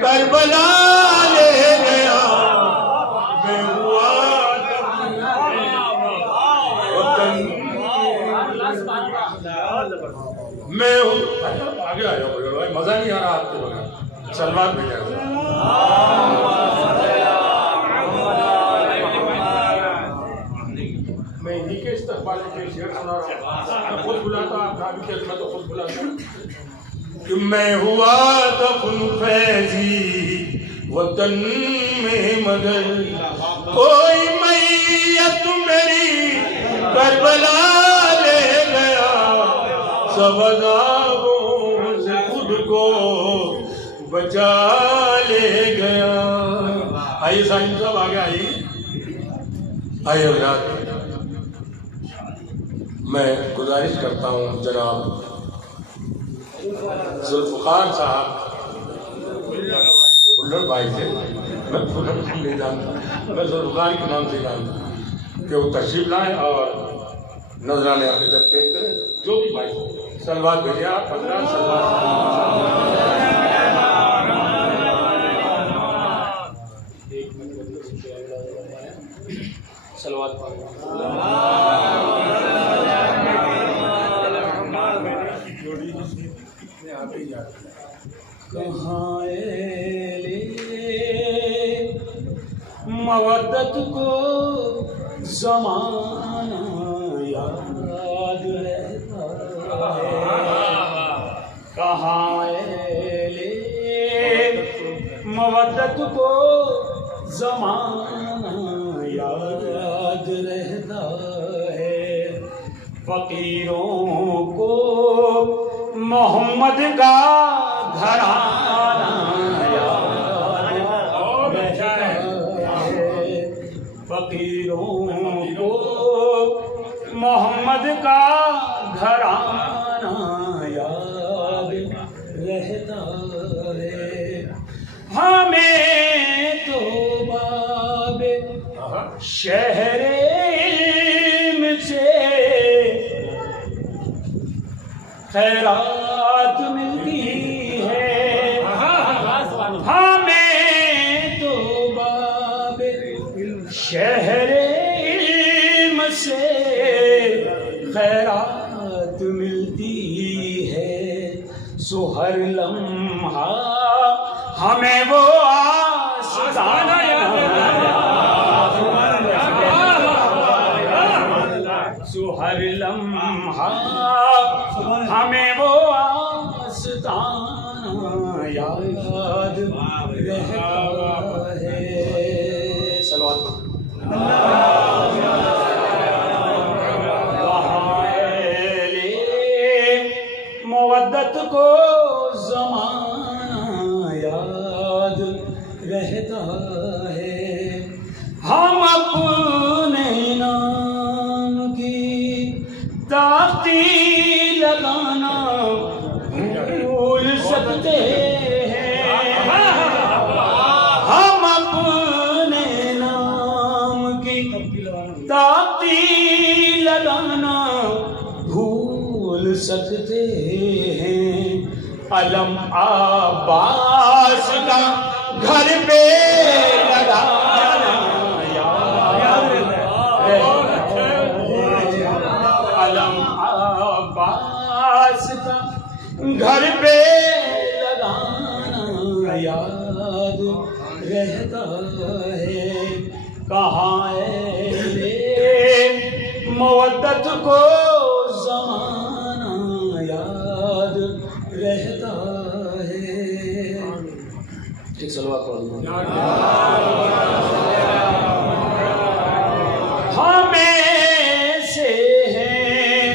کربلا لے گیا میں ہوا وطن میں ہوں آگے آ جاؤ مزہ نہیں آ رہا آپ کے بغیر سلوات بھیجا میں انہی کے استقبال کے شعر سنا رہا ہوں میں خود بلاتا آپ کا بھی کہ میں تو خود بلاتا کہ میں ہوا دفن فیضی وطن میں مگر کوئی میت میری کربلا لے گیا سب عذابوں سے خود کو بچا لے گیا آئیے سائن صاحب آگے آئیے آئیے اولاد میں گزارش کرتا ہوں جناب ذوالفقار صاحب بلڈ بھائی سے میں بلڈ نہیں جانتا میں ذوالفقار کے نام سے جانتا کہ وہ تشریف لائیں اور نذرانے عقیدت پیش کریں جو بھی بھائی سلوات بھیجے آپ 15 سلوات سلوات کہاں لے مودت کو زمانہ یاد رہتا ہے کہاں لے مودت کو زمانہ یاد رہتا ہے فقیروں کو محمد کا گھرانہ یاد رہتا ہے فقیروں کو محمد کا گھرانہ یاد رہتا ہے ہمیں تو باب شہر علم سے خیرات ملتی ہے ہمیں تو باب شہر علم سے خیرات ملتی ہے سو ہر لمحہ ہمیں وہ آستانہ سو ہر لمحہ ہمیں وہ آستانہ یاد رہتا ہے صلوات مودت کو زمانہ یاد رہتا ہے ہم اپنے نام کی تاختی لگانا بھول سکتے ہیں ہم اپنے نام کی تاختی لگانا بھول سکتے ہیں علم عباس کا گھر پہ لگانا یاد علم عباس کا گھر پہ لگانا یاد رہتا ہے کہاں مودت کو زمانہ یاد رہتا ہے ٹھیک صلوات پڑھو ہمیں سے ہیں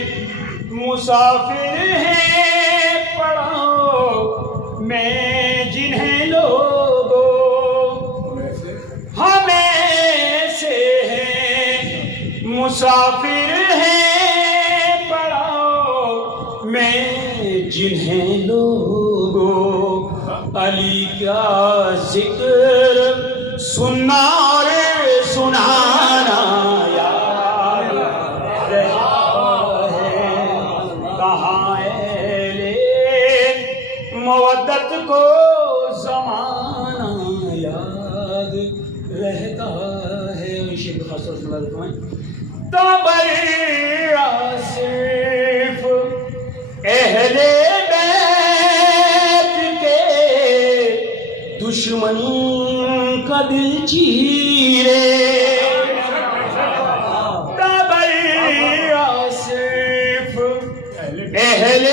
مسافر ہیں پڑھو میں جنہیں لوگوں ہمیں سے ہیں مسافر ہیں پڑھو میں جنہیں لوگوں علی کا ذکر سننا اور سنانا یاد رہتا ہے کہاں مودت کو زمانہ یاد رہتا ہے. شیخ خاص رسول اللہ فرمائیں تبرا صرف اہل بیت کے دشمن کا دل چیرے. تبرا صرف اہل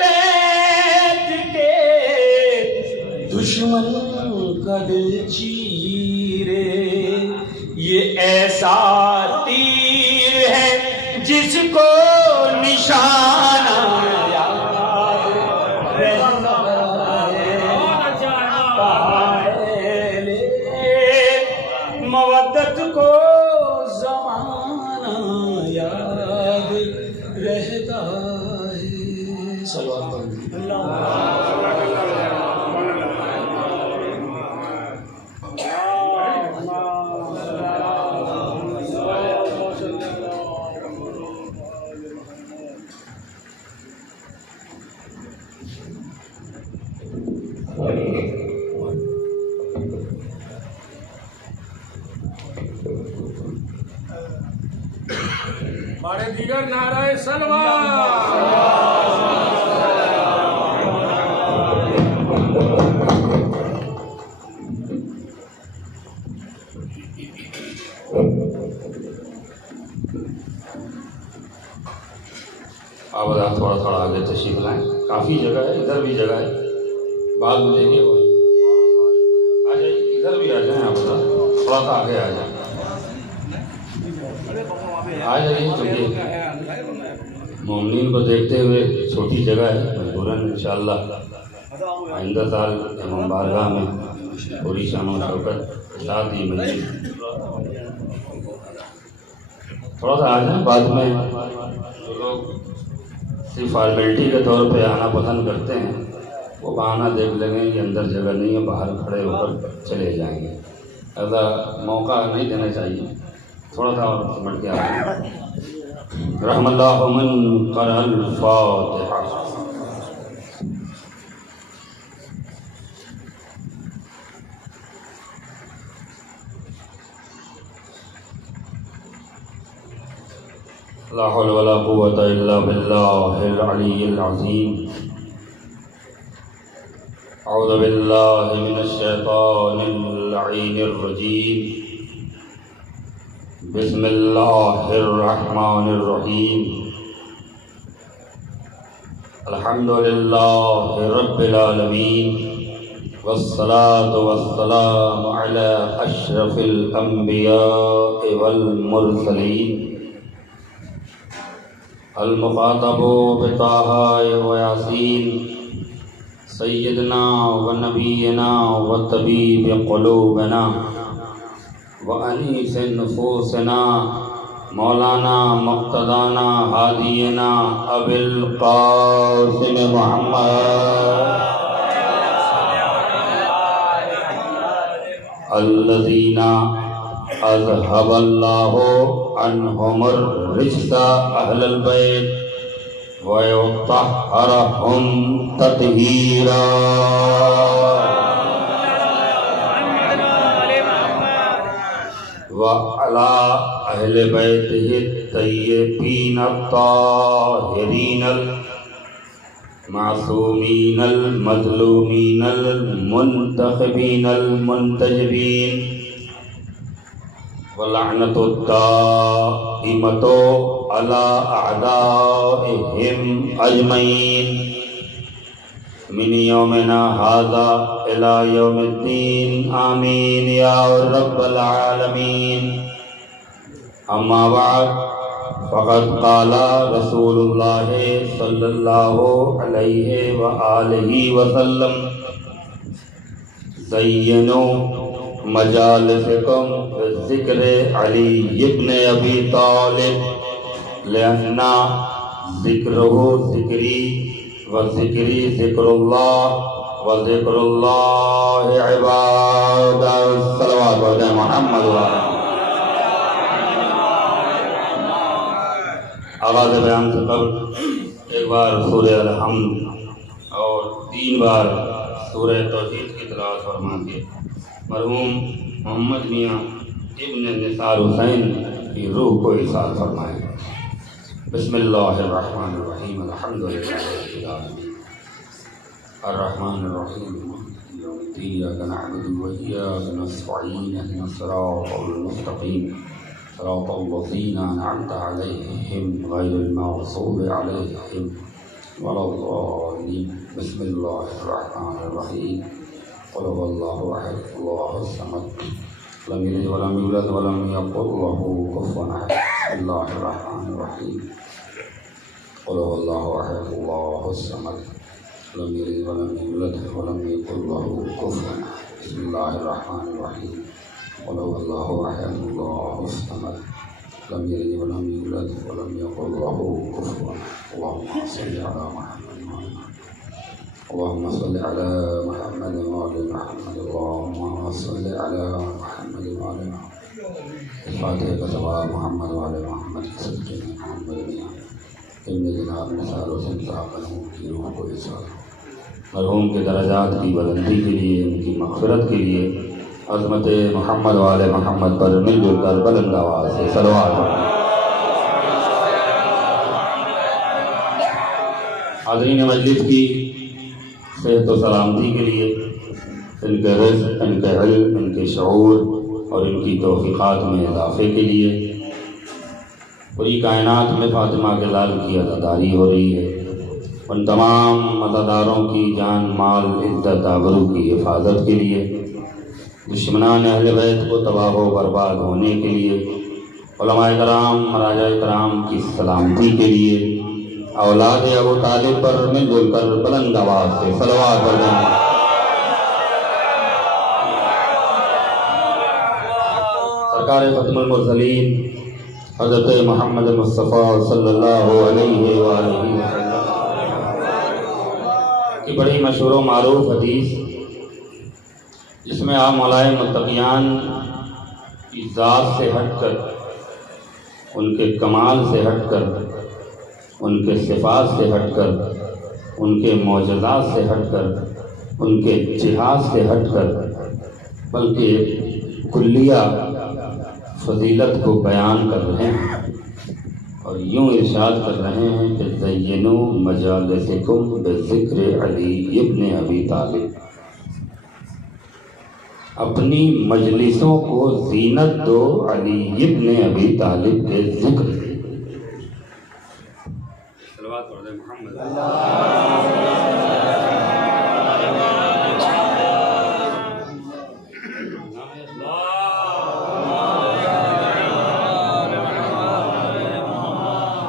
بیت کے دشمن کا دل چیرے. یہ ایسا تیر ہے جس کو نشانہ یاد رہتا ہے. قائل مودت کو زمانہ یاد رہتا ہے. صلوات پڑھیں. بارے دیگر نعرہ سلوات. آپ تھوڑا تھوڑا آگے تشریف لائیں. کافی جگہ ہے, ادھر بھی جگہ ہے. بعد میں دیکھیے وہ آ جائیے, ادھر بھی آ جائیں. آپ تھوڑا سا آگے آ جائیں. آ جائیے کیونکہ مومنین کو دیکھتے ہوئے چھوٹی جگہ ہے. مجبوراً انشاءاللہ آئندہ سال امام بارگاہ میں پوری شان و شوکت ساتھ ہی مجید تھوڑا سا آ جائیں. بعد میں جو لوگ صرف فارمیلٹی کے طور پہ آنا پسند کرتے ہیں وہ بہانہ دیکھ لیں گے کہ اندر جگہ نہیں ہے, باہر کھڑے ہو کر چلے جائیں گے. ایسا موقع نہیں دینا چاہیے. تھوڑا سا اور سمجھ کے آ جائیں. رحم اللہ من قرأ الفاتحہ. لا حول ولا قوة إلا بالله العلي العظيم. أعوذ بالله من الشيطان اللعين الرجيم. بسم الله الرحمن الرحيم. الحمد لله رب العالمين والصلاة والسلام على أشرف الأنبياء والمرسلين المخاطب بطه وياسين سيدنا ونبينا وطبيب قلوبنا وأنيس نفوسنا مولانا مقتدانا هادينا أبي القاسم محمد الذين أذهب الله عنهم الرجس أهل البيت ويطهرهم تطهيرا. وعلى أهل بيته الطيبين الطاهرين المعصومين المظلومين المنتخبين المنتجبين ولعنة الدائمة على أعدائهم أجمعين من يومنا هذا إلى يوم الدين آمين يا رب العالمين. أما بعد فقد قال رسول الله صلى الله عليه وآله وسلم زينوا مجالسكم بالذكر علي بن أبي طالب لأن ذكره ذكري وذكري ذكر الله وذكر الله عباد. الصلوات على محمد وعلى آغاز بیان سے قبل ایک بار سورہ الحمد اور 3 بار سورہ توحید کی تلاوت فرما کے مرحوم محمد میاں ابن نثار حسین کی روح کو ایثار فرمائیں۔ بسم اللہ الرحمن الرحیم الحمد للہ رب العالمین الرحمن الرحیم یوم الدین ایاک نعبد وایاک نستعین اهدنا الصراط المستقیم صراط الذین انعمت علیہم غیر المغضوب علیہم ولا الضالین۔ بسم اللہ الرحمن الرحیم قل هو اللہ احد اللہ الصمد لم یلد ولم یولد ولم یکن له کفوا احد۔ بسم اللہ الرحمن الرحیم قل هو اللہ احد اللہ الصمد لم یلد ولم یولد ولم یکن له کفوا احد۔ بسم اللہ الرحمن الرحیم قل هو اللہ احد اللہ الصمد لم یلد ولم یولد ولم یکن له کفوا احد۔ اللهم صل علی محمد اللهم صل على محمد وعلى محمد اللهم صل على محمد وعلى محمد الفاتحة كتبها محمد وعلى محمد سيدنا محمد ابن جناب نثار حسین صاحب مرحوم کی روح کو ایثار۔ مرحوم کے درجات کی بلندی کے لیے، ان کی مغفرت کے لیے عظمت محمد وعلى محمد پر مل جل کر بلند آواز سے صلوات پڑھیں۔ حاضرین مجلس کی صحت و سلامتی کے لیے، ان کے رزق، ان کے علم، ان کے شعور اور ان کی توفیقات میں اضافے کے لیے پوری کائنات میں فاطمہ کے لال کی عزاداری ہو رہی ہے۔ ان تمام مزاداروں کی جان، مال، عزت، آبرو کی حفاظت کے لیے، دشمنان اہل بیت کو تباہ و برباد ہونے کے لیے، علماء کرام، مراجع کرام کی سلامتی کے لیے، اولاد ابو طالب پر مل جل کر بلند آواز سے صلوات پڑھیں۔ سرکار ختم المرسلین حضرت محمد مصطفیٰ صلی اللہ علیہ وآلہ وسلم کی بڑی مشہور و معروف حدیث، جس میں آپ مولائے متقیان کی ذات سے ہٹ کر، ان کے کمال سے ہٹ کر، ان کے صفات سے ہٹ کر، ان کے معجزات سے ہٹ کر، ان کے جہاد سے ہٹ کر، بلکہ کلیہ فضیلت کو بیان کر رہے ہیں اور یوں ارشاد کر رہے ہیں کہ زینوا مجالسکم بذکر علی ابن ابی طالب، اپنی مجلسوں کو زینت دو علی ابن ابی طالب کے ذکر سے۔ صلوات پڑھ دیں محمد۔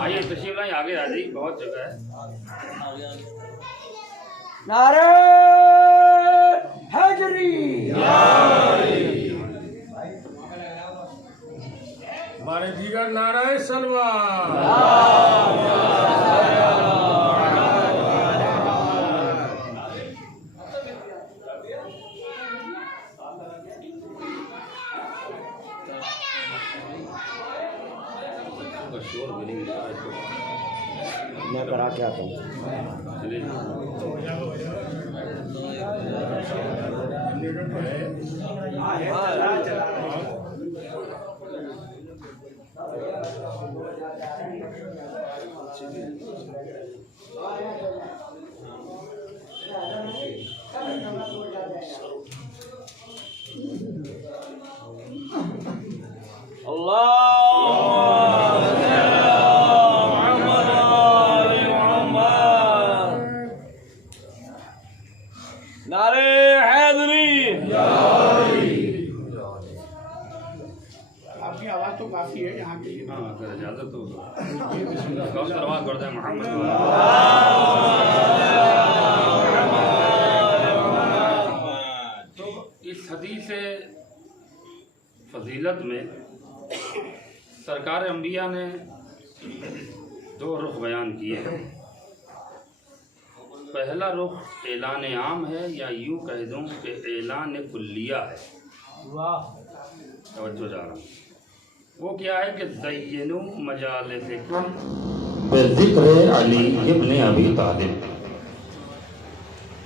آئیے تشریف لائیں، آگے آ جائیے، بہت جگہ ہے۔ نعرہ حیدری، ہمارے دیگر نعرہ سلوات۔ میں کرا کے آتا ہوں۔ تو اس حدیث فضیلت میں سرکار انبیاء نے دو رخ بیان کیے ہیں۔ پہلا رخ اعلان عام ہے، یا یوں کہہ دوں کہ اعلان کلیہ ہے۔ توجہ جا رہا ہوں، وہ کیا ہے کہ زینوا مجالسکم بذکر علی ابن ابی طالب،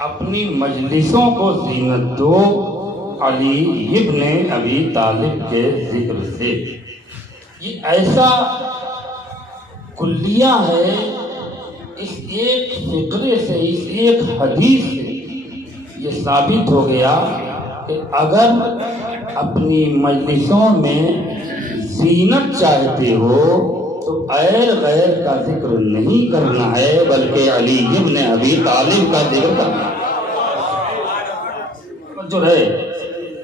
اپنی مجلسوں کو زینت دو علی ابن ابی طالب کے ذکر سے. یہ ایسا کلیہ ہے، اس ایک فقرے سے، اس ایک حدیث سے یہ ثابت ہو گیا کہ اگر اپنی مجلسوں میں زینت چاہتے ہو تو غیر کا ذکر نہیں کرنا ہے، بلکہ علی ابن ابی طالب کا ذکر کرنا ہے. جو رہے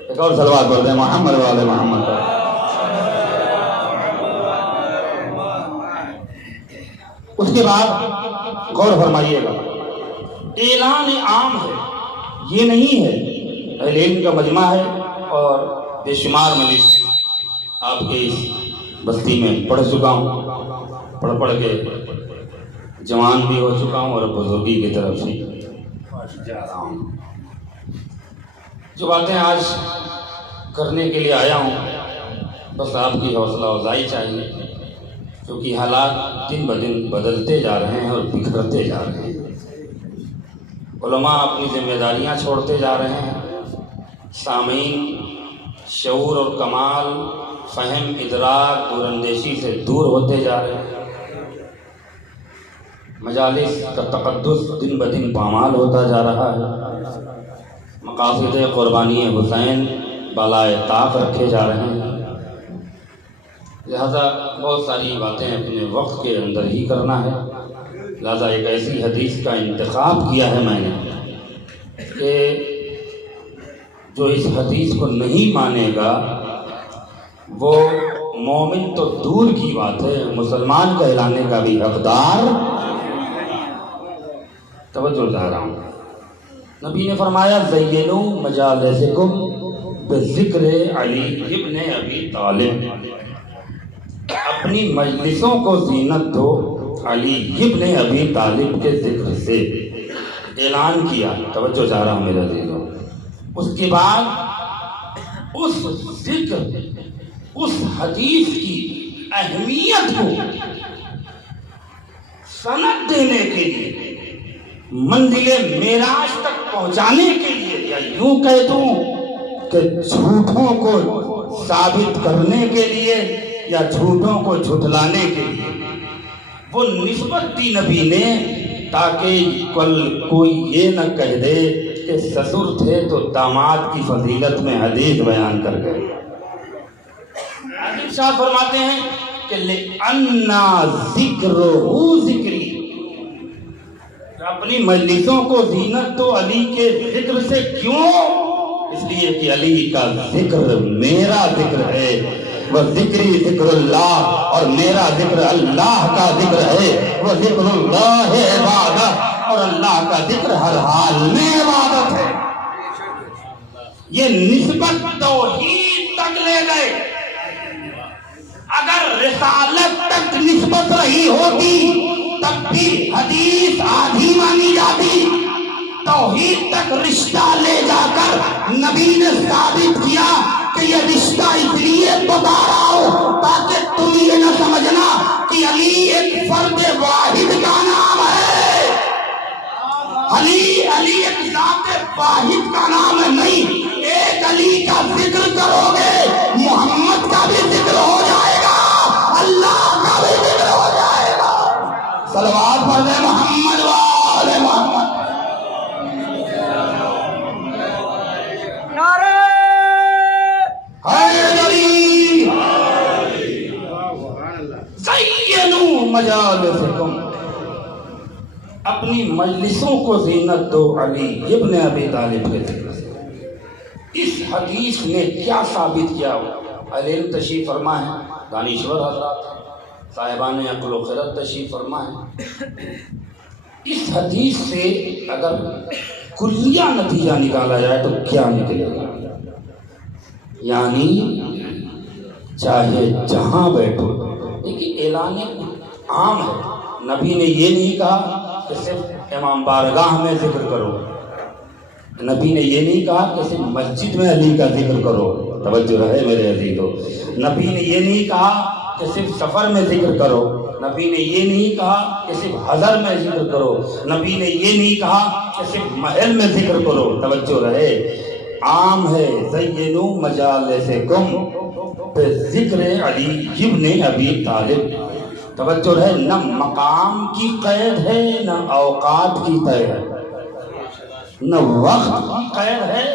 ایک اور صلوات پڑھتے ہیں محمد والے محمد کا. اس کے بعد غور فرمائیے گا، اعلان عام ہے، یہ نہیں ہے. اہل علم کا مجمع ہے اور بے شمار مجلس آپ کے اس بستی میں پڑھ چکا ہوں، پڑھ کے جوان بھی ہو چکا ہوں اور بزرگی کی طرف سے جا رہا ہوں. جو باتیں آج کرنے کے لیے آیا ہوں بس آپ کی حوصلہ افزائی چاہیے، کیونکہ حالات دن بدن بدلتے جا رہے ہیں اور بکھرتے جا رہے ہیں. علماء اپنی ذمہ داریاں چھوڑتے جا رہے ہیں، سامعین شعور اور کمال، فہم، ادراک اور اندیشی سے دور ہوتے جا رہے ہیں. مجالس کا تقدس دن بدن پامال ہوتا جا رہا ہے. مقاصد قربانی حسین بالائے طاق رکھے جا رہے ہیں. لہذا بہت ساری باتیں اپنے وقت کے اندر ہی کرنا ہے. لہذا ایک ایسی حدیث کا انتخاب کیا ہے میں نے کہ جو اس حدیث کو نہیں مانے گا وہ مومن تو دور کی بات ہے، مسلمان کہلانے کا بھی حقدار. توجہ دے رہا ہوں. نبی نے فرمایا زینوا مجالسکم بذکر علی ابن ابی طالب. اپنی مجلسوں کو زینت دو علی ابن ابی طالب کے ذکر سے. اعلان کیا، توجہ چاہ رہا ہوں میرے عزیزوں. اس کے بعد اس ذکر، اس حدیث کی اہمیت کو سند دینے کے لیے، منزل معراج تک پہنچانے کے لیے، یا یوں کہہ دوں کہ جھوٹوں کو ثابت کرنے کے لیے یا جھوٹوں کو جھٹلانے کے لیے وہ نسبت دی نبی نے، تاکہ کل کوئی یہ نہ کہہ دے کہ سسر تھے تو داماد کی فضیلت میں حدیث بیان کر گئے. شاہ فرماتے ہیں کہ لِأَنَّا ذِكْرُهُ ذِكْرِي. اپنی مجلسوں کو زینت تو علی کے ذکر سے. کیوں؟ اس لیے کہ علی کا ذکر میرا ذکر ہے، وہ ذکری ذکر اللہ، اور میرا ذکر اللہ کا ذکر ہے. وہ ذکر اللہ ہے عبادت، اور اللہ کا ذکر ہر حال میں عبادت ہے. یہ نسبت توحید تک لے گئے. اگر رسالت تک نسبت رہی ہوتی تب بھی حدیث آدھی مانی جاتی. توحید تک رشتہ لے جا کر نبی نے ثابت کیا کہ یہ رشتہ اس لیے بتا رہا ہوں تاکہ تم یہ نہ سمجھنا کہ علی ایک فرد واحد کا نام ہے. علی ایک ذات واحد کا نام ہے. نہیں، ایک علی کا ذکر کرو گے محمد کا بھی ذکر ہو جائے گا، اللہ کا بھی ذکر ہو جائے گا. صلوات پڑھ دے محمد والے محمد. زینوا مجالسکم. اپنی مجلسوں کو زینت دو علی ابن ابی طالب کے ذکر سے. اس حدیث نے کیا ثابت کیا؟ علم تشریف فرما ہے، دانشور حضرات، صاحبان عقل و خرد تشریف فرما ہے. اس حدیث سے اگر کلیہ نتیجہ نکالا جائے تو کیا نکلے گا؟ یعنی چاہے جہاں بیٹھو. دیکھیے اعلان عام ہے. نبی نے یہ نہیں کہا کہ صرف امام بارگاہ میں ذکر کرو. نبی نے یہ نہیں کہا کہ صرف مسجد میں علی کا ذکر کرو. توجہ رہے میرے عزیزو. نبی نے یہ نہیں کہا کہ صرف سفر میں ذکر کرو. نبی نے یہ نہیں کہا کہ صرف حضر میں ذکر کرو، نبی نے یہ نہیں کہا کہ صرف محل میں ذکر کرو. توجہ رہے، عام ہے زینو مجالسکم بذکر علی ابن ابی طالب. توجہ رہے، نہ مقام کی قید ہے نہ اوقات کی قید ہے، نہ وقت کی قید ہے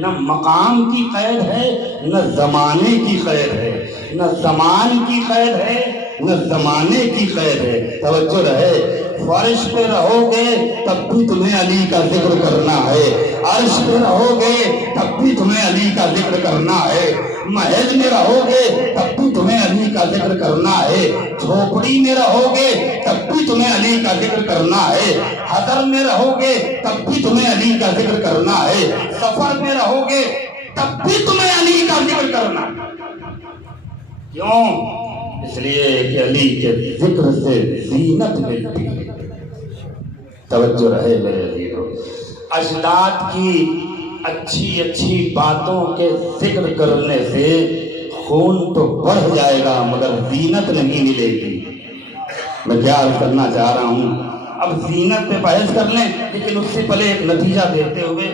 نہ مقام کی قید ہے نہ زمانے کی قید ہے، نہ زمان کی قید ہے نہ زمانے کی قید ہے. توجہ رہے، فرش پہ رہو گے تب بھی تمہیں علی کا ذکر کرنا ہے، عرش پہ رہو گے تب بھی تمہیں علی کا ذکر کرنا ہے، محل میں رہو گے تب بھی تمہیں علی کا ذکر کرنا ہے، جھوپڑی میں رہو گے تب بھی تمہیں علی کا ذکر کرنا ہے، حضر میں رہو گے تب بھی تمہیں علی کا ذکر کرنا ہے، سفر میں رہو گے تب بھی تمہیں علی کا ذکر کرنا ہے. کیوں؟ اس لیے کہ علی کے ذکر سے زینت ملتی ہے. توجہ رہے میرے عزیزو، اجداد کی اچھی اچھی باتوں کے ذکر کرنے سے خون تو بڑھ جائے گا مگر زینت نہیں ملے گی. میں کیا عرض کرنا چاہ رہا ہوں، اب زینت پہ بحث کر لیں لیکن اس سے پہلے ایک نتیجہ دیتے ہوئے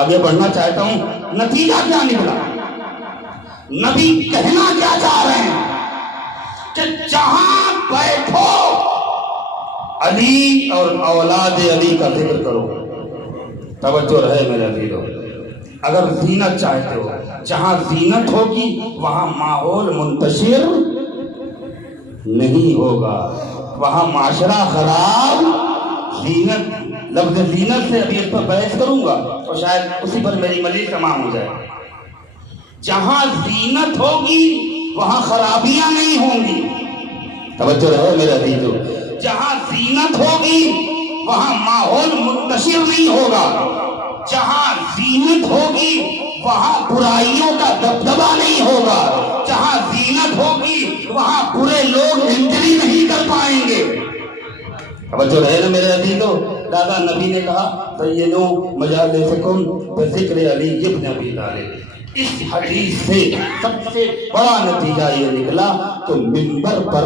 آگے بڑھنا چاہتا ہوں. نتیجہ کیا نکلا؟ نبی کہنا کیا چاہ رہے ہیں کہ جہاں بیٹھو علی اور اولاد علی کا ذکر کرو. توجہ رہے میرے عزیزو، اگر زینت چاہتے ہو، جہاں زینت ہوگی وہاں ماحول منتشر نہیں ہوگا، وہاں معاشرہ خراب. زینت، لفظ زینت سے ابھی اس پر بحث کروں گا اور شاید اسی پر میری مزید تمام ہو جائے. جہاں زینت ہوگی وہاں خرابیاں نہیں ہوں گی. توجہ رہے میرے عزیزو، جہاں زینت ہوگی وہاں ماحول منتشر نہیں ہوگا، جہاں زینت ہوگی وہاں برائیوں کا دبدبہ نہیں ہوگا، جہاں زینت ہوگی وہاں برے لوگ انٹری نہیں کر پائیں گے. توجہ رہے نا میرے عزیزو، دادا نبی نے کہا زینو مجالسکم بذکر علی ابن ابی طالب. اس حدیث سے سب سے بڑا نتیجہ یہ نکلا کہ منبر پر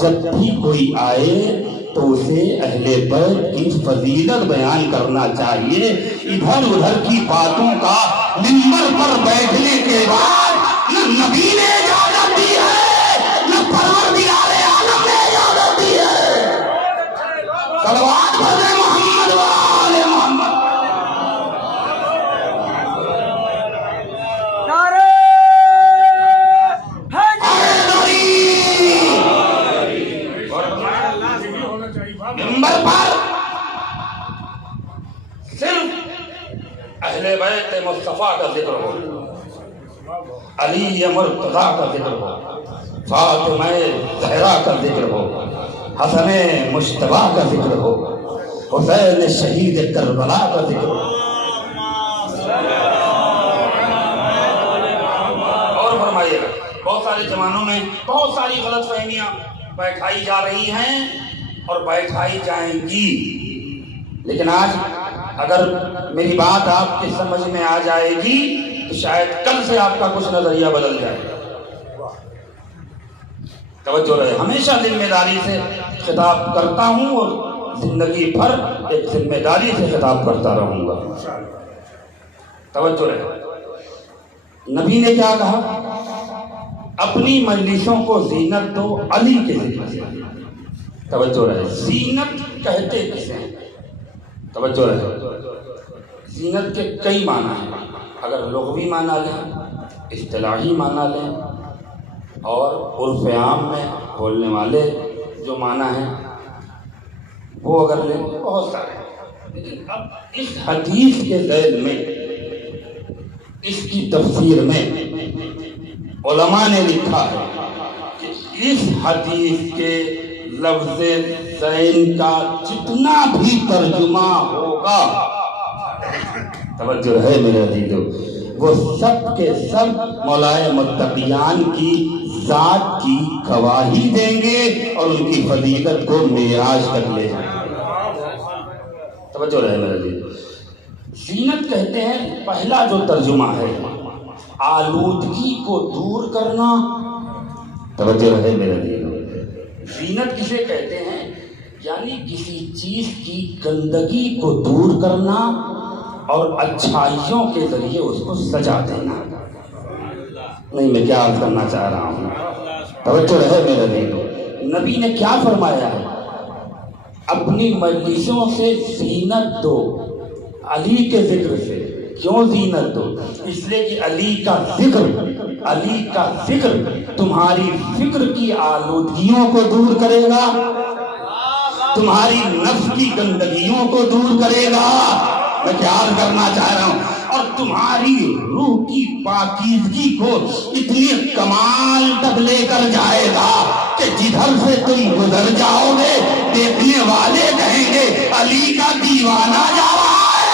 جب بھی کوئی آئے تو اسے اہل بیت کی فضیلت بیان کرنا چاہیے. ادھر ادھر کی باتوں کا منبر پر بیٹھنے کے بعد نہ نبی نے اجازت دی ہے نہ پروردگار عالم نے اجازت دی ہے. صلوات پڑھیں محمد و آل محمد. منبر پر صرف اہل بیت مصطفیٰ کا ذکر ہو، علی مرتضیٰ کا ذکر ہو، فاطمہ زہرا کا ذکر ہو، حسن مجتبیٰ کا ذکر ہو، حسین شہید کربلا کا ذکر ہو. اور فرمائیے گا، بہت سارے زمانوں میں بہت ساری غلط فہمیاں بیٹھائی جا رہی ہیں اور بیٹھائی جائیں گی، لیکن آج اگر میری بات آپ کی سمجھ میں آ جائے گی تو شاید کل سے آپ کا کچھ نظریہ بدل جائے. توجہ رہے، ہمیشہ ذمہ داری سے خطاب کرتا ہوں اور زندگی بھر ایک ذمہ داری سے خطاب کرتا رہوں گا. توجہ رہے، نبی نے کیا کہا؟ اپنی مجلسوں کو زینت دو علی کے ذکر سے. توجہ رہے، زینت کہتے کسے ہیں؟ توجہ رہے، زینت کے کئی معنی ہیں. اگر لغوی معنی لیں، اصطلاحی معنی لیں اور عرف عام میں بولنے والے جو معنی ہیں وہ اگر لیں، بہت سارے ہیں. لیکن اب اس حدیث کے ذیل میں، اس کی تفسیر میں علماء نے لکھا ہے کہ اس حدیث کے لفظ زین کا جتنا بھی ترجمہ ہوگا، توجہ ہے میرے عزیزو، وہ سب کے سب مولائے متقیان کی ذات کی گواہی دیں گے اور ان کی فضیلت کو معراج تک لے جائیں گے. توجہ رہے میرے عزیزو، زینت کہتے ہیں پہلا جو ترجمہ ہے آلودگی کو دور کرنا. توجہ رہے میرے عزیزو، زینت کسے کہتے ہیں؟ یعنی کسی چیز کی گندگی کو دور کرنا اور اچھائیوں کے ذریعے اس کو سجا دینا. نہیں، میں کیا عرض کرنا چاہ رہا ہوں، توجہ رہے میرے لیے. نبی نے کیا فرمایا ہے؟ اپنی مجلسوں سے زینت دو علی کے ذکر سے. کیوں زینت دو؟ اس لیے کہ علی کا ذکر تمہاری فکر کی آلودگیوں کو دور کرے گا، تمہاری نفس کی گندگیوں کو دور کرے گا. میں کیا عرض کرنا چاہ رہا ہوں، اور تمہاری روح کی پاکیزگی کو اتنی کمال تک لے کر جائے گا کہ جدھر سے تم گزر جاؤ گے دیکھنے والے کہیں گے علی کا دیوانہ جا رہا ہے.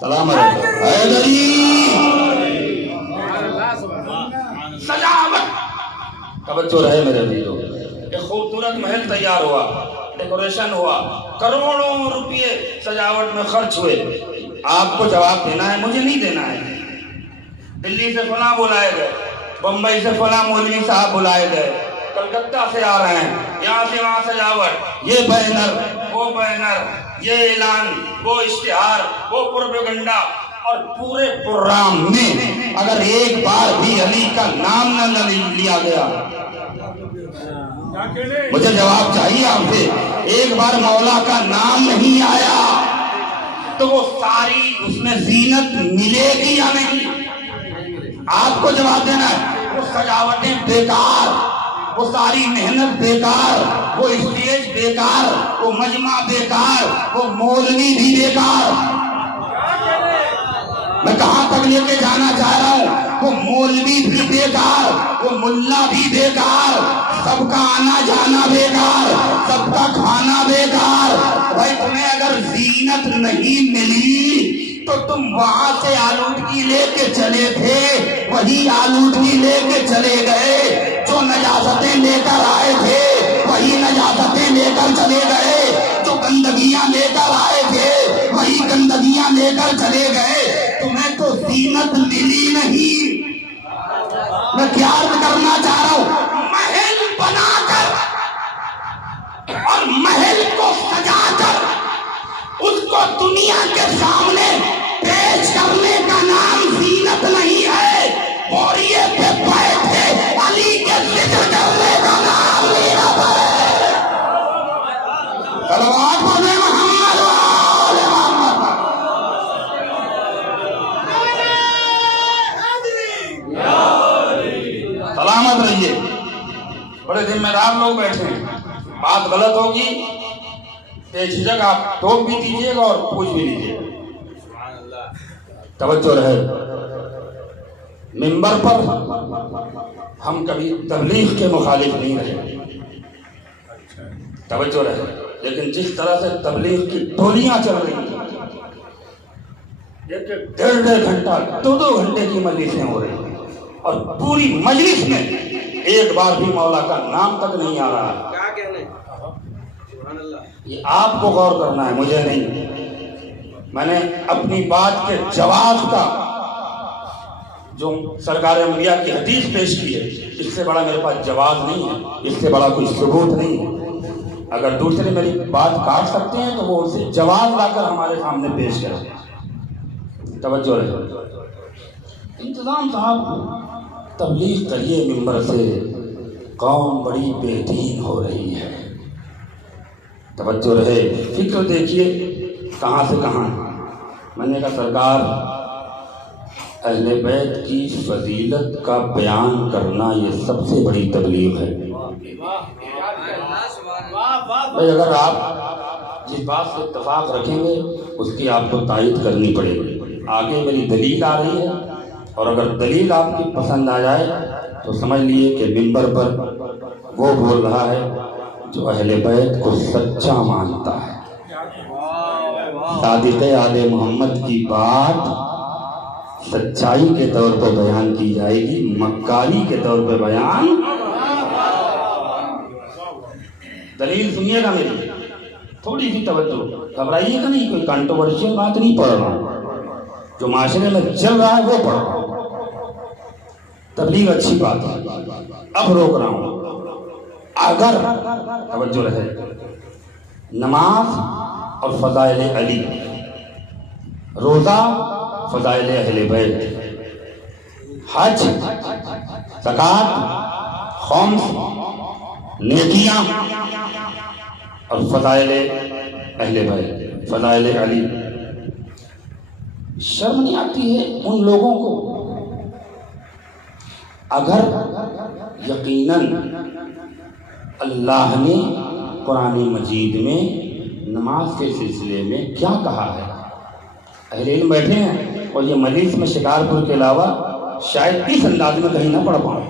سلام علیکم حیدری. سجاوٹ، توجہ رہے میرے بھائیو. ایک خوبصورت محل تیار ہوا، ڈیکوریشن ہوا، کروڑوں روپے سجاوٹ میں خرچ ہوئے. آپ کو جواب دینا ہے، مجھے نہیں دینا ہے. دلی سے فلاں بلائے گئے، بمبئی سے فلاں مولوی صاحب بلائے گئے، کلکتہ سے آ رہے ہیں، یہاں سے وہاں سجاوٹ، یہ بینر، وہ بینر، یہ اعلان، وہ اشتہار، وہ پروپیگنڈا. اور پورے پروگرام میں اگر ایک بار بھی علی کا نام نہ لیا گیا، مجھے جواب چاہیے آپ سے، ایک بار مولا کا نام نہیں آیا تو وہ ساری اس میں زینت ملے گی یا نہیں؟ آپ کو جواب دینا ہے. وہ سجاوٹیں بیکار، وہ ساری محنت بیکار، وہ اسٹیج بیکار، وہ مجمع بیکار، وہ مولوی بھی بیکار. میں کہاں تک لے کے جانا چاہ رہا ہوں؟ وہ مولوی بھی بیکار، وہ ملا بھی بیکار، سب کا آنا جانا بیکار، سب کا کھانا بیکار. بھائی تمہیں اگر زینت نہیں ملی تو تم وہاں سے آلودگی لے کے چلے تھے، وہی آلودگی لے کے چلے گئے. جو نجاستیں لے کر آئے تھے وہی نجاستیں لے کر چلے گئے. جو گندگیاں لے کر آئے تھے وہی گندگیاں لے کر چلے گئے. تمہیں تو زینت ملی نہیں. میں کیا عرض کرنا چاہ رہا ہوں، محل بنا کر اور محل کو سجا کر اس کو دنیا کے سامنے پیش کرنے کا نام زینت نہیں ہے. بوریے پہ بیٹھے علی کے ذکر کرنے کا نام زینت ہے. صلوات پڑھیں محمد وآل محمد. سلامت رہیے. بڑے ذمہ دار لوگ بیٹھے ہیں، بات غلط ہوگی بے جھجک آپ ٹوک بھی دیجیے گا اور پوچھ بھی لیجیے گا. توجہ رہے. منبر پر ہم کبھی تبلیغ کے مخالف نہیں رہے، توجہ رہے. لیکن جس طرح سے تبلیغ کی ٹولیاں چل رہی ہیں، ڈیڑھ گھنٹہ 2 گھنٹے کی مجلسیں ہو رہی ہیں اور پوری مجلس میں ایک بار بھی مولا کا نام تک نہیں آ رہا ہے. یہ آپ کو غور کرنا ہے، مجھے نہیں. میں نے اپنی بات کے جواز کا جو سرکار انبیاء کی حدیث پیش کی ہے، اس سے بڑا میرے پاس جواز نہیں ہے، اس سے بڑا کوئی ثبوت نہیں ہے. اگر دوسرے میری بات کاٹ سکتے ہیں تو وہ اسے جواز لا کر ہمارے سامنے پیش کریں. توجہ رہے. انتظام صاحب تبلیغ کریے منبر سے، قوم بڑی بے دین ہو رہی ہے. توجہ رہے. فکر دیکھیے کہاں سے کہاں. میں نے کہا سرکار اہل بیت کی فضیلت کا بیان کرنا یہ سب سے بڑی تبلیغ ہے. بھائی اگر آپ جس بات سے اتفاق رکھیں گے اس کی آپ کو تائید کرنی پڑے گی. آگے میری دلیل آ رہی ہے اور اگر دلیل آپ کی پسند آ جائے تو سمجھ لیے کہ منبر پر وہ بول رہا ہے جو اہل بیت کو سچا مانتا ہے. صادق آل محمد کی بات سچائی کے طور پر بیان کی جائے گی، مکاری کے طور پر بیان. دلیل سنیے گا میری، تھوڑی سی توجہ. گھبرائیے گا نہیں، کوئی کنٹروورشل بات نہیں پڑھ رہا، جو معاشرے میں چل رہا ہے وہ پڑھ رہا. تبلیغ اچھی بات ہے، اب روک رہا ہوں. اگر توجہ رہے، نماز اور فضائل علی، روزہ فضائل اہل بیت، حج، زکوٰۃ، خمس، نیکیاں اور فضائل اہل بیت، فضائل علی. شرم نہیں آتی ہے ان لوگوں کو؟ اگر یقیناً اللہ نے قرآن مجید میں نماز کے سلسلے میں کیا کہا ہے، اہل علم بیٹھے ہیں اور یہ مجلس میں شکارپور کے علاوہ شاید اس انداز میں کہیں نہ پڑھ پاؤں.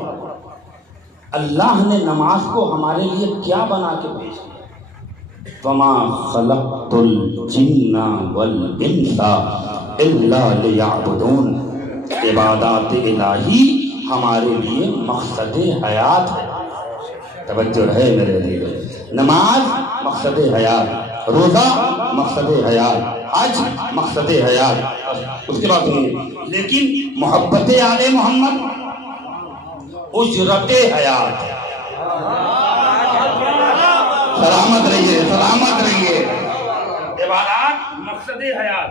اللہ نے نماز کو ہمارے لیے کیا بنا کے بھیجا؟ وما خلقت الجن والانس الا لیعبدون. عبادات الہی ہمارے لیے مقصد حیات ہے. توجہ ہے میرے عزیزو، نماز مقصد حیات، روزہ مقصد حیات، حج مقصد حیات. اس کے بعد لیکن محبت آل محمد اجرت حیات. سلامت رہیے، سلامت رہیے. عبادات مقصد حیات،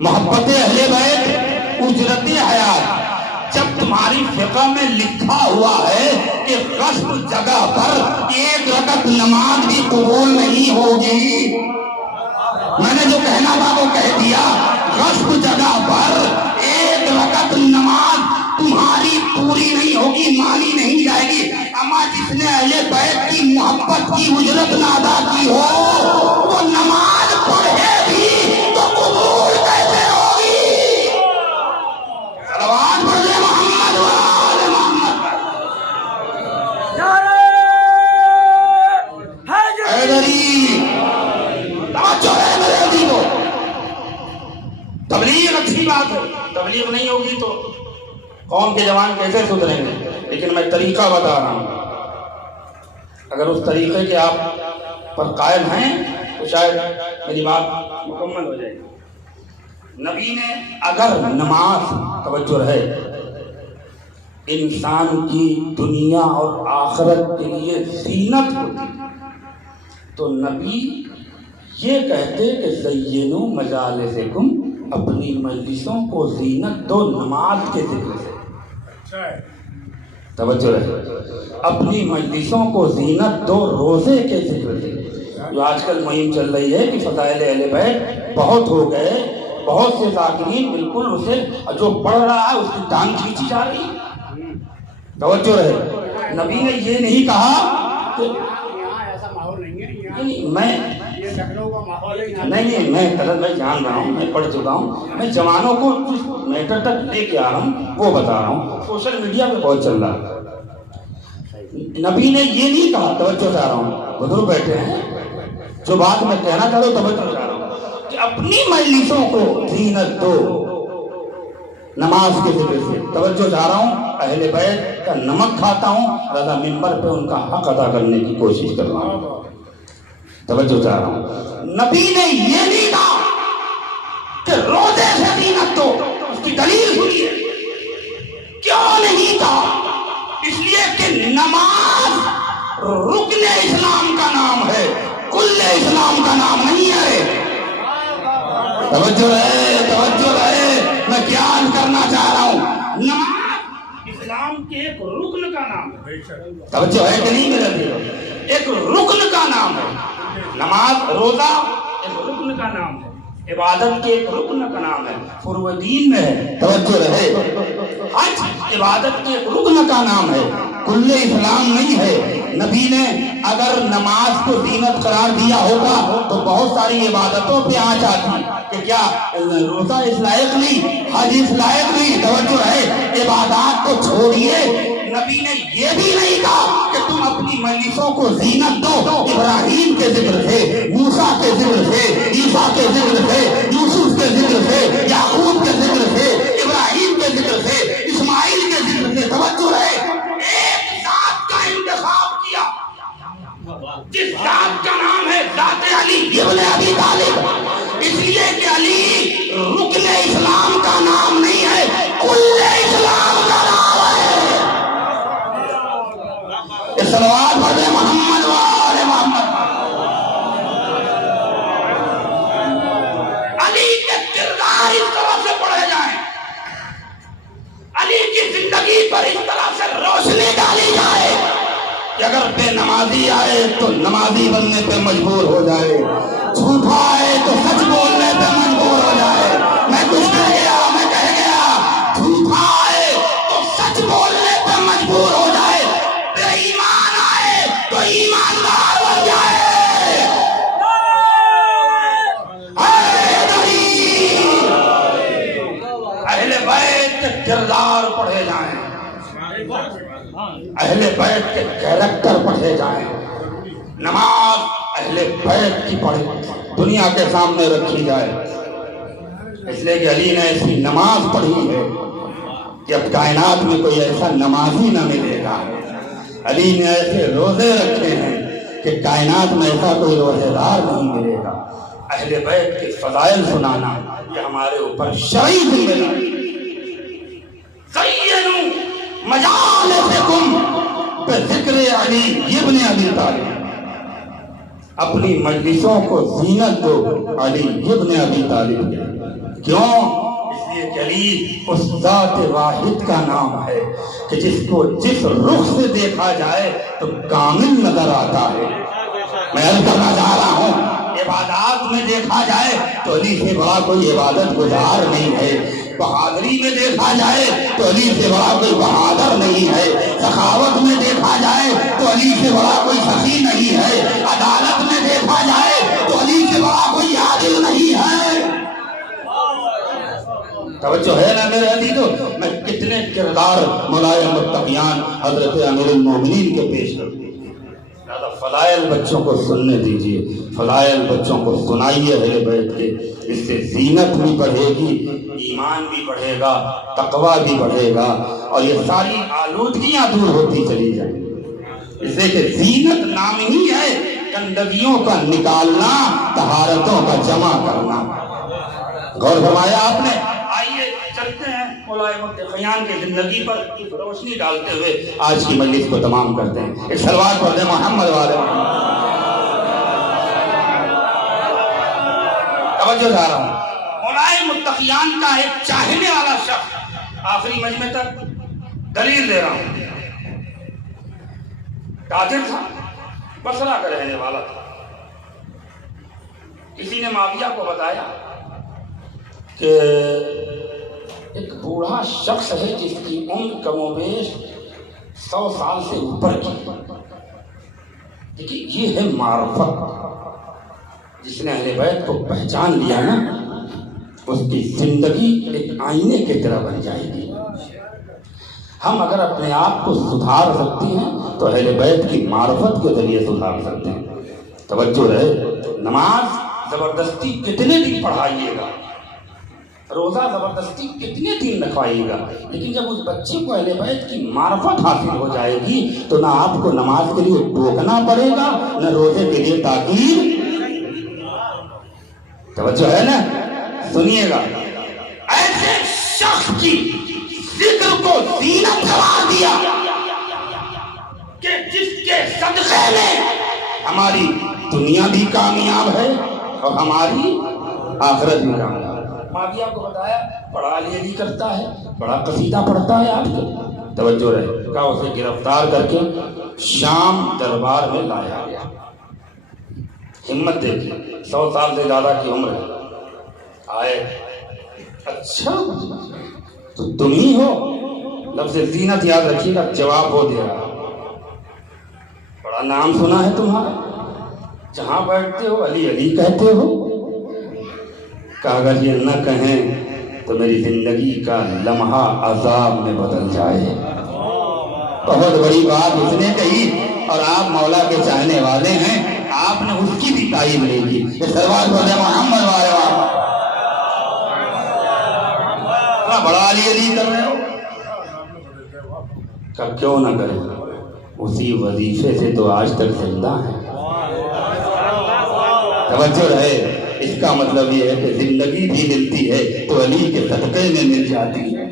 محبت اہل بیت اجرت حیات. جب تمہاری فقہ میں لکھا ہوا ہے کہ غصب جگہ پر ایک رکعت نماز بھی قبول نہیں ہوگی، میں نے جو کہنا تھا وہ کہہ دیا. غصب جگہ پر ایک رکعت نماز تمہاری پوری نہیں ہوگی، مانی نہیں جائے گی. اما جس نے اہل بیت کی محبت کی اجرت نہ ادا کی ہو وہ نماز پڑھے بھی تو قبول کیسے ہوگی؟ صلوات پڑھ لے محمد و آل محمد. حیدری توجہ ہے میرے عزیزو، تبلیغ اچھی بات ہے، تبلیغ نہیں ہوگی تو قوم کے جوان کیسے سدھریں گے؟ لیکن میں طریقہ بتا رہا ہوں، اگر اس طریقے کے آپ پر قائم ہیں تو شاید میری بات مکمل ہو جائے گی. نبی نے اگر نماز، توجہ ہے، انسان کی دنیا اور آخرت کے لیے زینت ہوتی تو نبی یہ کہتے کہ زینوا مجالسکم، اپنی مجلسوں کو زینت دو نماز کے ذکر سے. توجہ رہے، اپنی مجلسوں کو زینت دو روزے کے ذکر سے. جو آج کل مہم چل رہی ہے کہ فضائل اہل بیت بہت ہو گئے، بہت سے ذاکرین بالکل اسے جو پڑھ رہا ہے اس کی ٹانگ کھینچی جا رہی ہے. توجہ رہے، نبی نے یہ نہیں کہا کہ ایسا ماحول نہیں ہے، نہیں میں غلط، میں جان رہا ہوں، میں پڑھ چکا ہوں، میں جوانوں کو کچھ میٹر تک لے کے آ رہا ہوں وہ بتا رہا ہوں. سوشل میڈیا پہ بہت چل رہا ہے. نبی نے یہ نہیں کہا، توجہ چاہ رہا ہوں، بزرگ بیٹھے ہیں، جو بات میں کہنا چاہ رہا ہوں توجہ چاہ رہا ہوں کہ اپنی مجلسوں کو زینت دو نماز کے ذکر سے. توجہ چاہ رہا ہوں، اہل بیت کا نمک کھاتا ہوں، رضا ممبر پہ ان کا حق ادا کرنے کی کوشش کر رہا ہوں. توجہ چاہ رہا ہوں، نبی نے یہ نہیں کہا کہ روزے سے زینت دو. اس کی دلیل سنیے، کیوں نہیں کہا؟ اس لیے کہ نماز رکن اسلام کا نام ہے، کل اسلام کا نام نہیں ہے. توجہ ہے، میں کیا کرنا چاہ رہا ہوں؟ نماز اسلام کے ایک رکن کا نام ہے. توجہ ہے کہ نہیں میرے لیے؟ ایک رکن کا نام ہے. نماز، روزہ ایک رکن کا نام ہے، عبادت کے ایک رکن کا نام ہے، فروع دین میں ہے. توجہ رہے، حج عبادت کے ایک رکن کا نام ہے، کل اسلام نہیں ہے. نبی نے اگر نماز کو زینت قرار دیا ہوگا تو بہت ساری عبادتوں پہ آ جاتی کہ کیا روزہ اس لائق نہیں، حج اس لائق نہیں. توجہ ہے، عبادات کو چھوڑیے. نبی نے یہ بھی نہیں کہا کہ تم اپنی مجلسوں کو زینت دو ابراہیم کے ذکر سے، موسیٰ کے ذکر سے، عیسیٰ کے ذکر سے، یوسف کے ذکر سے، یعقوب کے ذکر سے، ابراہیم کے ذکر سے، اسماعیل کے ذکر سے. توجہ ہے، ایک ذات کا انتخاب کیا جس ذات کا نام ہے ذات علی ابن ابی طالب. اس لیے کہ علی رکن اسلام کا نام نہیں ہے، کل اسلام کا نام اشعار اس طرح سے پڑھے جائیں، علی کی زندگی پر اس طرح سے روشنی ڈالی جائے کہ اگر بے نمازی آئے تو نمازی بننے پہ مجبور ہو جائے، جھوٹا آئے تو سچ بولنے پہ مجبور ہو جائے۔ میں کچھ کہہ گیا، میں کہہ گیا، جھوٹا آئے تو سچ بولنے پہ مجبور ہو جائے، بے ایمان آئے تو ایماندار بن جائے۔ اہل بیت کے کردار پڑھے جائیں، اہل بیت کے کیریکٹر پڑھے جائیں، نماز اہل بیت کی پڑھے دنیا کے سامنے رکھی جائے، اس لیے کہ علی نے ایسی نماز پڑھی ہے کہ اب کائنات میں کوئی ایسا نمازی نہ ملے گا۔ علی نے ایسے روزے رکھے ہیں کہ کائنات میں ایسا کوئی روزے دار نہیں ملے گا۔ اہل بیت کے فضائل سنانا یہ ہمارے اوپر شرعی ذمہ داری۔ زینوا مجالسکم بذکر علی ابن ابی طالب، اپنی مجلسوں کو زینت دو علی ابن ابی طالب کے۔ کیوں؟ اس لیے کہ علی اس ذات واحد کا نام ہے کہ جس کو جس رخ سے دیکھا جائے تو کامل نظر آتا ہے۔ میں عرض کرنا چاہ رہا ہوں، عبادات میں دیکھا جائے تو علی سے بڑا کوئی عبادت گزار نہیں ہے، بہادری میں دیکھا جائے تو علی سے بڑا کوئی بہادر نہیں ہے، سخاوت میں دیکھا جائے تو علی سے بڑا کوئی سخی نہیں ہے، عدالت میں دیکھا جائے تو علی سے بڑا کوئی عادل نہیں ہے۔ توجہ ہے نا میرے عزیزو؟ میں کتنے کردار مولائے متقیان حضرت امیر المومنین کے پیش کروں۔ لہذا فضائل بچوں کو سننے دیجئے، فضائل بچوں کو سنائیے اہل بیت کے، اس سے زینت بھی بڑھے گی، ایمان بھی بڑھے گا، تقویٰ بھی بڑھے گا، اور یہ ساری آلودگیاں دور ہوتی چلی جائیں گی۔ اس سے کہ زینت نام ہی ہے گندگیوں کا نکالنا، طہارتوں کا جمع کرنا۔ غور فرمایا آپ نے؟ آئیے چلتے ہیں مولائے متقیان کی زندگی پر روشنی ڈالتے ہوئے آج کی مجلس کو تمام کرتے ہیں۔ ایک صلوات پڑھ دیں محمد والے محمد۔ توجہ جا رہا ہوں، مولائے متقیان کا ایک چاہنے والا شخص، آخری مجمع تک دلیل دے رہا ہوں، تاجر تھا، بصرہ کا رہنے والا تھا۔ کسی نے معاویہ کو بتایا کہ ایک بوڑھا شخص ہے جس کی عمر کم و بیش 100 سال سے اوپر کی۔ دیکھیے یہ ہے معرفت، جس نے اہل بیت کو پہچان لیا نا، اس کی زندگی ایک آئینے کی طرح بن جائے گی۔ ہم اگر اپنے آپ کو سدھار سکتے ہیں تو اہل بیت کی معرفت کے ذریعے سدھار سکتے ہیں۔ توجہ رہے، نماز زبردستی کتنے دن پڑھائیے گا، روزہ زبردستی کتنے دن رکھوائیے گا، لیکن جب اس بچے کو اہل بیت کی معرفت حاصل ہو جائے گی تو نہ آپ کو نماز کے لیے ٹوکنا پڑے گا، نہ روزے کے لیے تاکید۔ توجہ ہے نا؟ سنیے گا، ایسے شخص کی ذکر کو زینت قرار دیا کہ جس کے صدقے میں ہماری دنیا بھی کامیاب ہے اور ہماری آخرت بھی کامیاب ہے۔ معاویہ کو بتایا، پڑھا لکھا کرتا ہے، بڑا قصیدہ پڑھتا ہے آپ کو۔ توجہ رہے، کہا اسے گرفتار کر کے شام دربار میں لایا گیا۔ ہمت دیکھیں، 100 سال سے زیادہ کی عمر ہے۔ آئے، اچھا تو تم ہی ہو؟ لفظ زینت یاد رکھیے گا، جواب ہو دیا، بڑا نام سنا ہے تمہارا، جہاں بیٹھتے ہو علی علی کہتے ہو۔ کہ اگر یہ نہ کہیں تو میری زندگی کا لمحہ عذاب میں بدل جائے۔ بہت بڑی بات اس نے کہی، اور آپ مولا کے چاہنے والے ہیں، آپ نے اس کی بھی تائید نہیں کی۔ یہ سلوات پڑھ دیں محمد والے محمد۔ بڑا علی علی کر رہے ہو، کہ کیوں نہ کرے، اسی وظیفے سے تو آج تک زندہ ہے۔ توجہ رہے، اس کا مطلب یہ ہے کہ زندگی بھی ملتی ہے تو علی کے صدقے میں مل جاتی ہے۔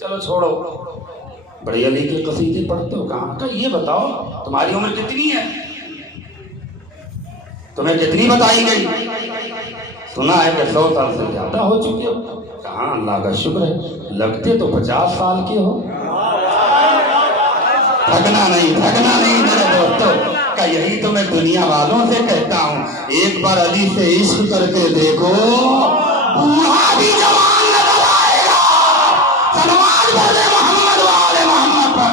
چلو چھوڑو، بڑی علی کی قصیدے پڑھتے ہو کہاں کا؟ یہ بتاؤ تمہاری عمر کتنی ہے، تمہیں کتنی بتائی گئی؟ سنا ہے کہ 100 سال سے زیادہ ہو چکے ہو. کہاں اللہ کا شکر ہے, لگتے تو 50 سال کے ہو. تھکنا نہیں میرے دوستوں کا, یہی تو میں دنیا والوں سے کہتا ہوں, ایک بار علی سے عشق کر کے دیکھو, بوڑھا بھی جوان نظر آئے گا. سلوات پڑھے محمد والے محمد پر.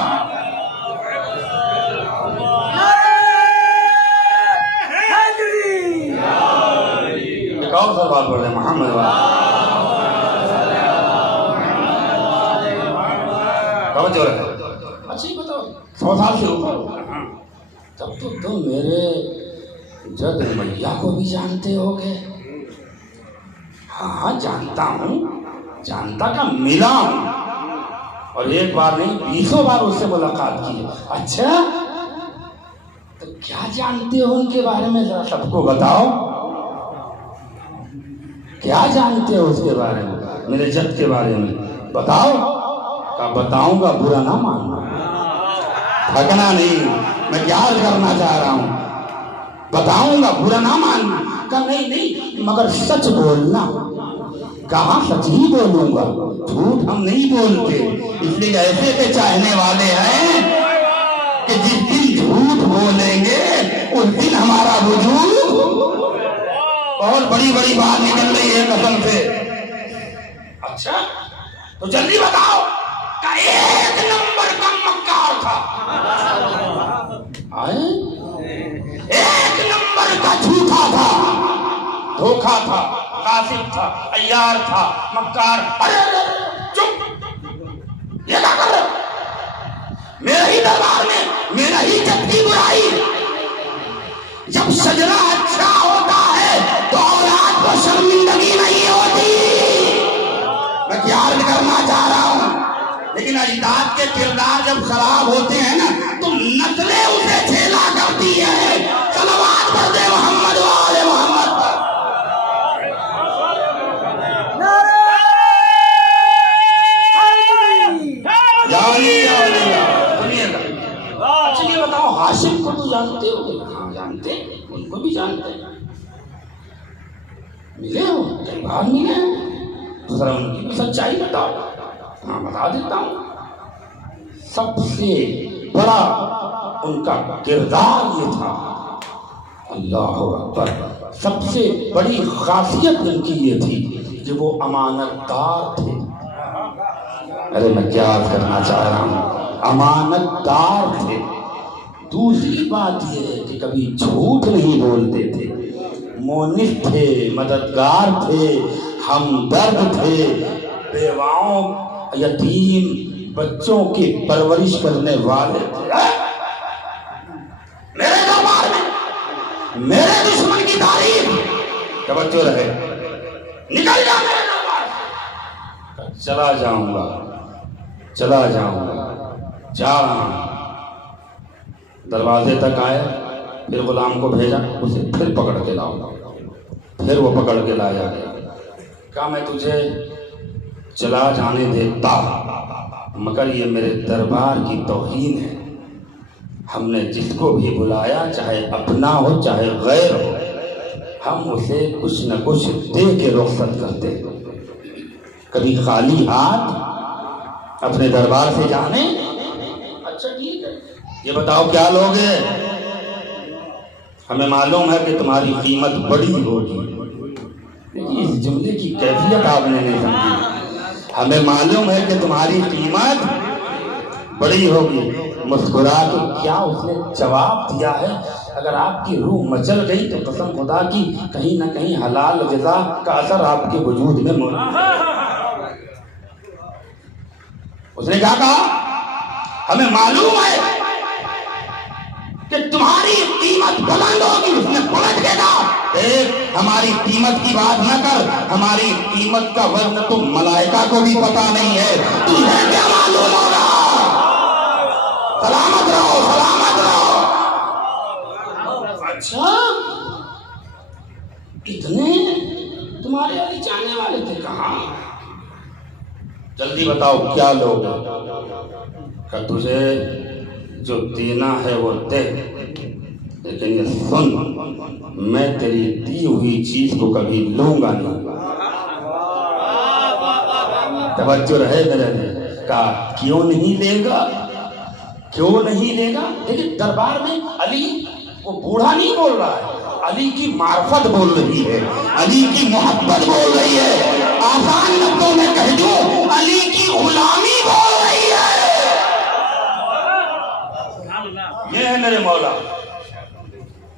ایک اور سلوات پڑھے محمد والے. توجہ رکھو. اچھی بتاؤ 100 سال سے اوپر, تب تو تم میرے جد میاں کو بھی جانتے ہو گے. ہاں جانتا ہوں, جانتا کا ملا ہوں, اور ایک بار نہیں 20 بار اس سے ملاقات کی. اچھا تو کیا جانتے ہو ان کے بارے میں, ذرا سب کو بتاؤ. کیا جانتے ہو اس کے بارے میں, میرے جد کے بارے میں بتاؤ. کہ بتاؤں گا برا نہ ماننا. تھکنا نہیں, میں پیار کرنا چاہ رہا ہوں. بتاؤں گا برا نہ ماننا. کہ نہیں مگر سچ بولنا. کہاں سچ ہی بولوں گا, جھوٹ ہم نہیں بولتے. اس لیے ایسے کے چاہنے والے ہیں کہ جس دن جھوٹ بولیں گے اس دن ہمارا وجود. بہت بڑی بات نکل رہی ہے قسم سے. اچھا تو جلدی بتاؤ. کا 1 نمبر کا مکار تھا, 1 نمبر کا جھوٹا تھا, دھوکا تھا, قاصد تھا, عیار تھا, مکار. ارے چپ, یہ کیا کر رہے ہو؟ میرے ہی دربار میں میرا ہی جب کی برائی. جب سجدہ اچھا ہوتا ہے تو اولاد کو شرمندگی نہیں ہوتی. میں پیار کرنا چاہ رہا ہوں, لیکن اجداد کے کردار جب خراب ہوتے ہیں نا تو نسلیں اسے چھیلا کرتی ہیں. صلوات پڑھ دے محمد والے محمد پر. اچھا یہ بتاؤ, ہاشم کو تو جانتے ہو؟ ہاں جانتے, ان کو بھی جانتے. ملے ہو, کئی بار ملے ہیں, تو ذرا ان کی بھی سچائی بتاؤ. ہاں بتا دیتا ہوں. سب سے بڑا ان کا کردار یہ تھا, اللہ اکبر, سب سے بڑی خاصیت ان کی یہ تھی کہ وہ امانت دار تھے. ارے میں کیا کرنا چاہ رہا ہوں, امانت دار تھے. دوسری بات یہ ہے کہ کبھی جھوٹ نہیں بولتے تھے, مونس تھے, مددگار تھے, ہمدرد تھے, بیواؤں یتیم بچوں کی پرورش کرنے والے تھے. میرے دربار میں میرے دشمن کی تعریف, توجہ رہے, نکل جا میرے دربار سے. چلا جاؤں گا, جا رہا ہوں. دروازے تک آئے, پھر غلام کو بھیجا, اسے پھر پکڑ کے لاؤ. پھر وہ پکڑ کے لایا گیا. کہا میں تجھے چلا جانے دیتا, مگر یہ میرے دربار کی توہین ہے. ہم نے جس کو بھی بلایا, چاہے اپنا ہو چاہے غیر ہو, ہم اسے کچھ نہ کچھ دے کے رخصت کرتے. کبھی خالی ہاتھ اپنے دربار سے جانے. اچھا ٹھیک ہے, یہ بتاؤ کیا لوگے؟ ہمیں معلوم ہے کہ تمہاری قیمت بڑی ہوگی. اس جملے کی کیفیت آپ نے نہیں سمجھی. ہمیں معلوم ہے کہ تمہاری قیمت بڑی ہوگی. مسکرا کے کیا اس نے جواب دیا ہے. اگر آپ کی روح مچل گئی تو قسم خدا کی کہیں نہ کہیں حلال غذا کا اثر آپ کے وجود میں موجود ہے. اس نے کیا کہا؟ ہمیں معلوم ہے کہ تمہاری قیمت بلند ہوگی. اس نے پلٹ کے کہا, دیکھ ہماری قیمت کی بات نہ کر, ہماری قیمت کا وزن تو ملائکہ کو بھی پتا نہیں ہے, تمہیں کیا معلوم ہوگا. سلامت رہو, سلامت رہو. اچھا کتنے تمہارے والی چاہنے والے تھے؟ کہاں؟ جلدی بتاؤ کیا لوگ کہ تجھے جو دینا ہے وہ دے. لیکن یہ سن، میں تیری دی ہوئی چیز کو کبھی لوں گا نہیں۔ توجہ رہے میرے لیے، کہا کیوں نہیں لے گا، کیوں نہیں لے گا؟ لیکن دربار میں علی وہ بوڑھا نہیں بول رہا ہے، علی کی معرفت بول رہی ہے، علی کی محبت بول رہی ہے، آسان لفظوں میں کہہ دوں علی کی غلامی بول رہی ہے۔ یہ ہے میرے مولا،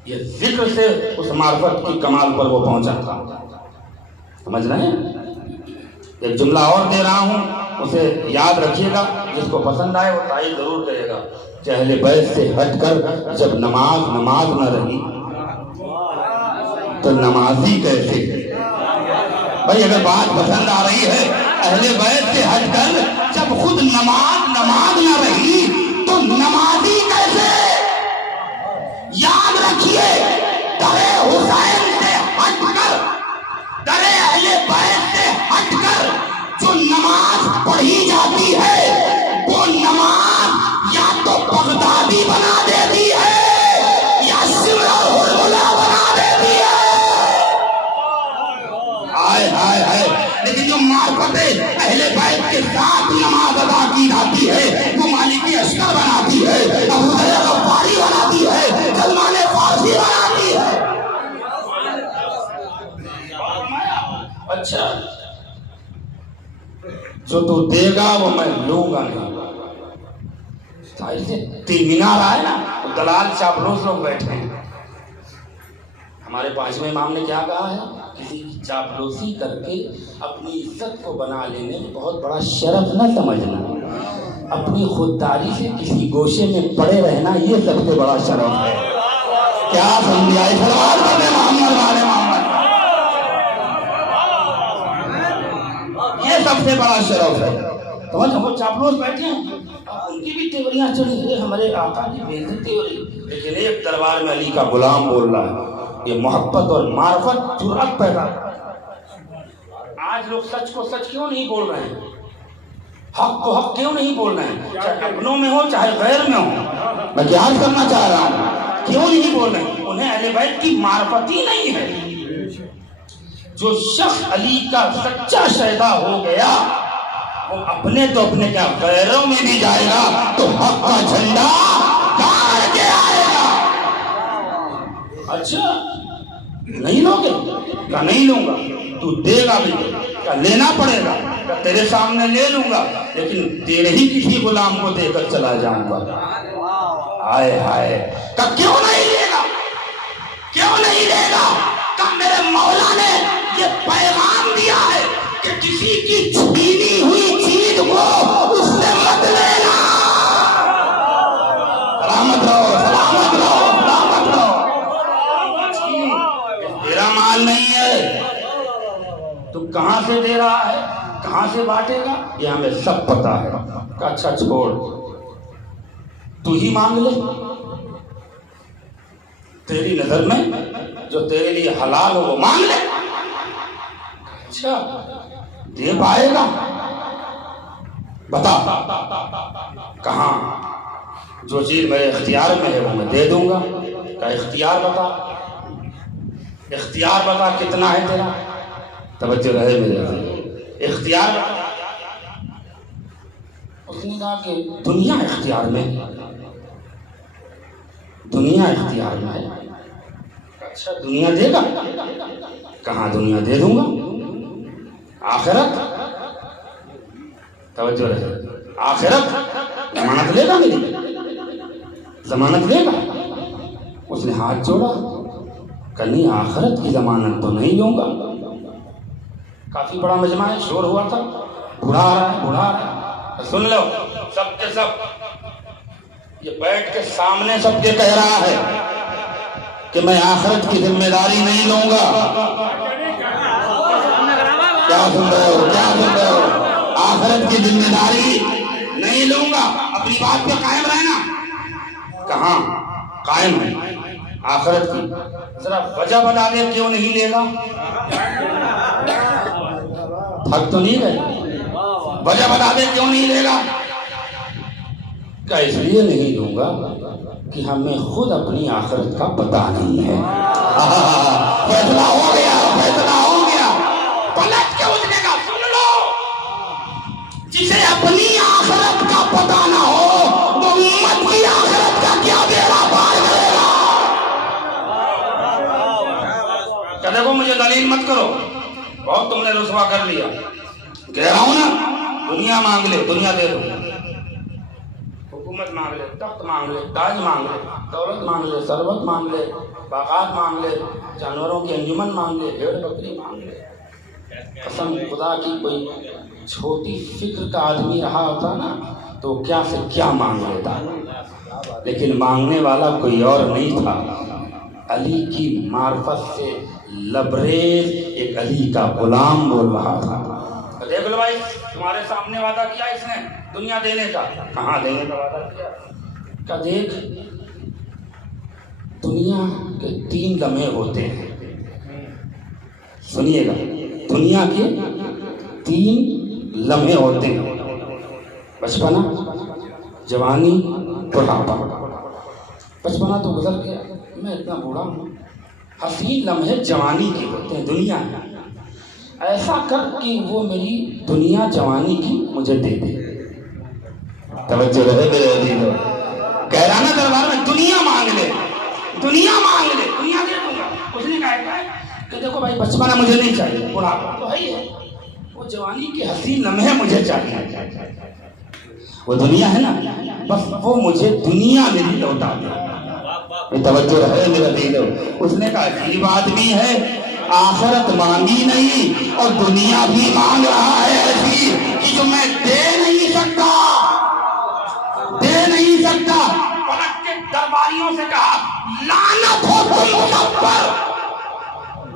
یہ ذکر سے اس معرفت کی کمال پر وہ پہنچا تھا۔ سمجھ رہے ہیں؟ ایک جملہ اور دے رہا ہوں، اسے یاد رکھیے گا، جس کو پسند آئے وہ تائید ضرور کرے گا کہ اہل بیت سے ہٹ کر جب نماز نہ رہی تو نمازی کیسے؟ بھائی اگر بات پسند آ رہی ہے، اہل بیت سے ہٹ کر جب خود نماز نہ رہی تو نمازی کیسے؟ یاد رکھیے، درے حسین سے ہٹ کر، درے اہل بیت سے ہٹ کر جو نماز پڑھی جاتی ہے وہ نماز یا تو بغدادی بنا دیتی ہے یا سمرہ حلولہ بنا دیتی ہے۔ ہائے ہائے ہائے، لیکن جو معرفت اہل بیت کے ساتھ نماز ادا کی جاتی ہے وہ مالکی اشکر بناتی ہے، ابو ذر غفاری بناتی ہے، سلمان فارسی بناتی ہے۔ اچھا، جو تو دے گا وہ میں لوں گا نہیں۔ تین مینار آئے نا، دلال چاپلوس لوگ بیٹھے ہیں۔ ہمارے پانچویں امام نے کیا کہا ہے؟ کسی کی چاپلوسی کر کے اپنی عزت کو بنا لینے بہت بڑا شرف نہ سمجھنا، اپنی خودداری سے کسی گوشے میں پڑے رہنا یہ سب سے بڑا شرف ہے۔ کیا سمجھا؟ محمد والے محمد، یہ سب سے بڑا شرف ہے۔ سمجھ، وہ چاپلوس بیٹھے ہیں، ان کی بھی تیوریاں چلی ہے، ہمارے آقا کی بےعزتی ہو رہی، لیکن ایک دربار میں علی کا غلام بول رہا ہے۔ یہ محبت اور معرفت جرأت پیدا کرتا۔ آج لوگ سچ کو سچ کیوں نہیں بول رہے ہیں؟ حق کو حق کیوں نہیں بول رہے ہیں؟ چاہے اپنوں میں ہو چاہے غیر میں ہو، میں کیا کرنا چاہ رہا ہوں، کیوں نہیں بول رہے ہیں؟ انہیں اہل بیت کی معرفت ہی نہیں ہے۔ جو شخص علی کا سچا شیدا ہو گیا وہ اپنے تو اپنے کیا غیروں میں بھی جائے گا تو حق کا جھنڈا گاڑ کے آئے گا۔ اچھا نہیں لوگے؟ کہا نہیں لوں گا۔ تو دے گا بھی؟ کہا لینا پڑے گا۔ کہا تیرے سامنے لے لوں گا لیکن تیرے ہی کسی غلام کو دے کر چلا جاؤں گا۔ ہائے ہائے، کہا کیوں نہیں لے گا، کیوں نہیں لے گا؟ کہا میرے مولا نے یہ پیغام دیا ہے کہ کسی کی چھپی ہوئی چیز کو اس سے مت لینا۔ سلامت رہو، سلامت رہو، سلامت رہو۔ تیرا مال نہیں ہے، تو کہاں سے دے رہا ہے، کہاں سے بانٹے گا، یہ ہمیں سب پتا ہے۔ کہ اچھا چھوڑ، تو ہی مانگ لے، تیری نظر میں جو تیرے لیے حلال ہو وہ مانگ لے۔ اچھا دے پائے گا؟ بتا کہاں، جو چیز میرے اختیار میں ہے وہ میں دے دوں گا۔ کہ اختیار بتا، اختیار بتا کتنا ہے تیرا؟ توجہ رہے میرے، اختیار بتا۔ اس نے کہا کہ دنیا اختیار میں، دنیا اختیار میں ہے۔ اچھا دنیا دے گا؟ کہاں دنیا دے دوں گا، آخرت؟ توجہ رہے، آخرت ضمانت لے گا میری، ضمانت لے گا؟ اس نے ہاتھ جوڑا، کہ نہیں آخرت کی ضمانت تو نہیں لوں گا۔ کافی بڑا مجمع ہے، شور ہوا تھا، بوڑھا آ رہا ہے، بوڑھا آ رہا ہے، سن لو سب کے سب، یہ بیٹھ کے سامنے سب کے کہہ رہا ہے کہ میں آخرت کی ذمہ داری نہیں لوں گا۔ کیا سن رہے ہو، کیا سن رہے ہو؟ آخرت کی ذمہ داری نہیں لوں گا، اپنی بات پہ قائم رہنا۔ کہاں قائم ہے آخرت کی؟ ذرا وجہ بتا دے کیوں نہیں لے گا؟ تھک تو نہیں گئے؟ وجہ بتا دے کیوں نہیں لے گا؟ کہ اس لیے نہیں لوں گا کہ ہمیں خود اپنی آخرت کا پتہ نہیں ہے. فیصلہ ہو گیا، فیصلہ ہو گیا. پلٹ کے اٹھنے کا. سن لو، جسے اپنی آخرت کا پتہ نہ ہو وہ امت کی آخرت کا کیا بیڑا پار کرے گا. کہ دیکھو مجھے دلیل مت کرو، بہت تم نے رسوا کر لیا. کہہ رہا ہوں نا، دنیا مانگ لے، دنیا دے دو. حکومت مانگ لے، تخت مانگ لے، تاج مانگ لے، دولت مانگ لے، ثروت مانگ لے، باغات مانگ لے، جانوروں کی انجمن مانگ لے، بھیڑ بکری مانگ لے. قسم خدا کی کوئی چھوٹی فکر کا آدمی رہا ہوتا نا تو کیا سے کیا مانگ لیتا. لیکن مانگنے والا کوئی اور نہیں تھا، علی کی معرفت سے لبریز ایک علی کا غلام بول رہا تھا. دیکھ لو بھائی، تمہارے سامنے وعدہ کیا اس نے دنیا دینے کا. کہاں دینے کا وعدہ کیا؟ کہ دیکھ، دنیا کے 3 لمحے ہوتے ہیں. سنیے گا، دنیا کے 3 لمحے ہوتے ہیں: بچپنا، جوانی، بڑھاپا. بچپنا تو گزر گیا، میں اتنا بوڑھا ہوں. حسین لمحے جوانی کے ہوتے ہیں دنیا میں. ایسا کر کہ وہ میری دنیا جوانی کی مجھے دے دے. توجہ رہے میرے عزیزو. کہہ رہا نا دربار میں دنیا مانگ لے، دنیا مانگ لے، دنیا دے دوں گا. اس نے کہا کہ دیکھو بھائی، بچپنا مجھے نہیں چاہیے، بڑھاپا تو ہے ہی ہے، وہ جوانی کے حسین لمحے مجھے چاہیے. وہ دنیا ہے نا، بس وہ مجھے دنیا میری لوٹا دے. توجہ رہے میرے عزیزو. اس نے کہا عجیب آدمی ہے، آخرت مانگی نہیں اور دنیا بھی مانگ رہا ہے ایسی کہ جو میں دے نہیں سکتا، دے نہیں سکتا. پلٹ کے درباریوں سے کہا لعنت ہو تم سب پر،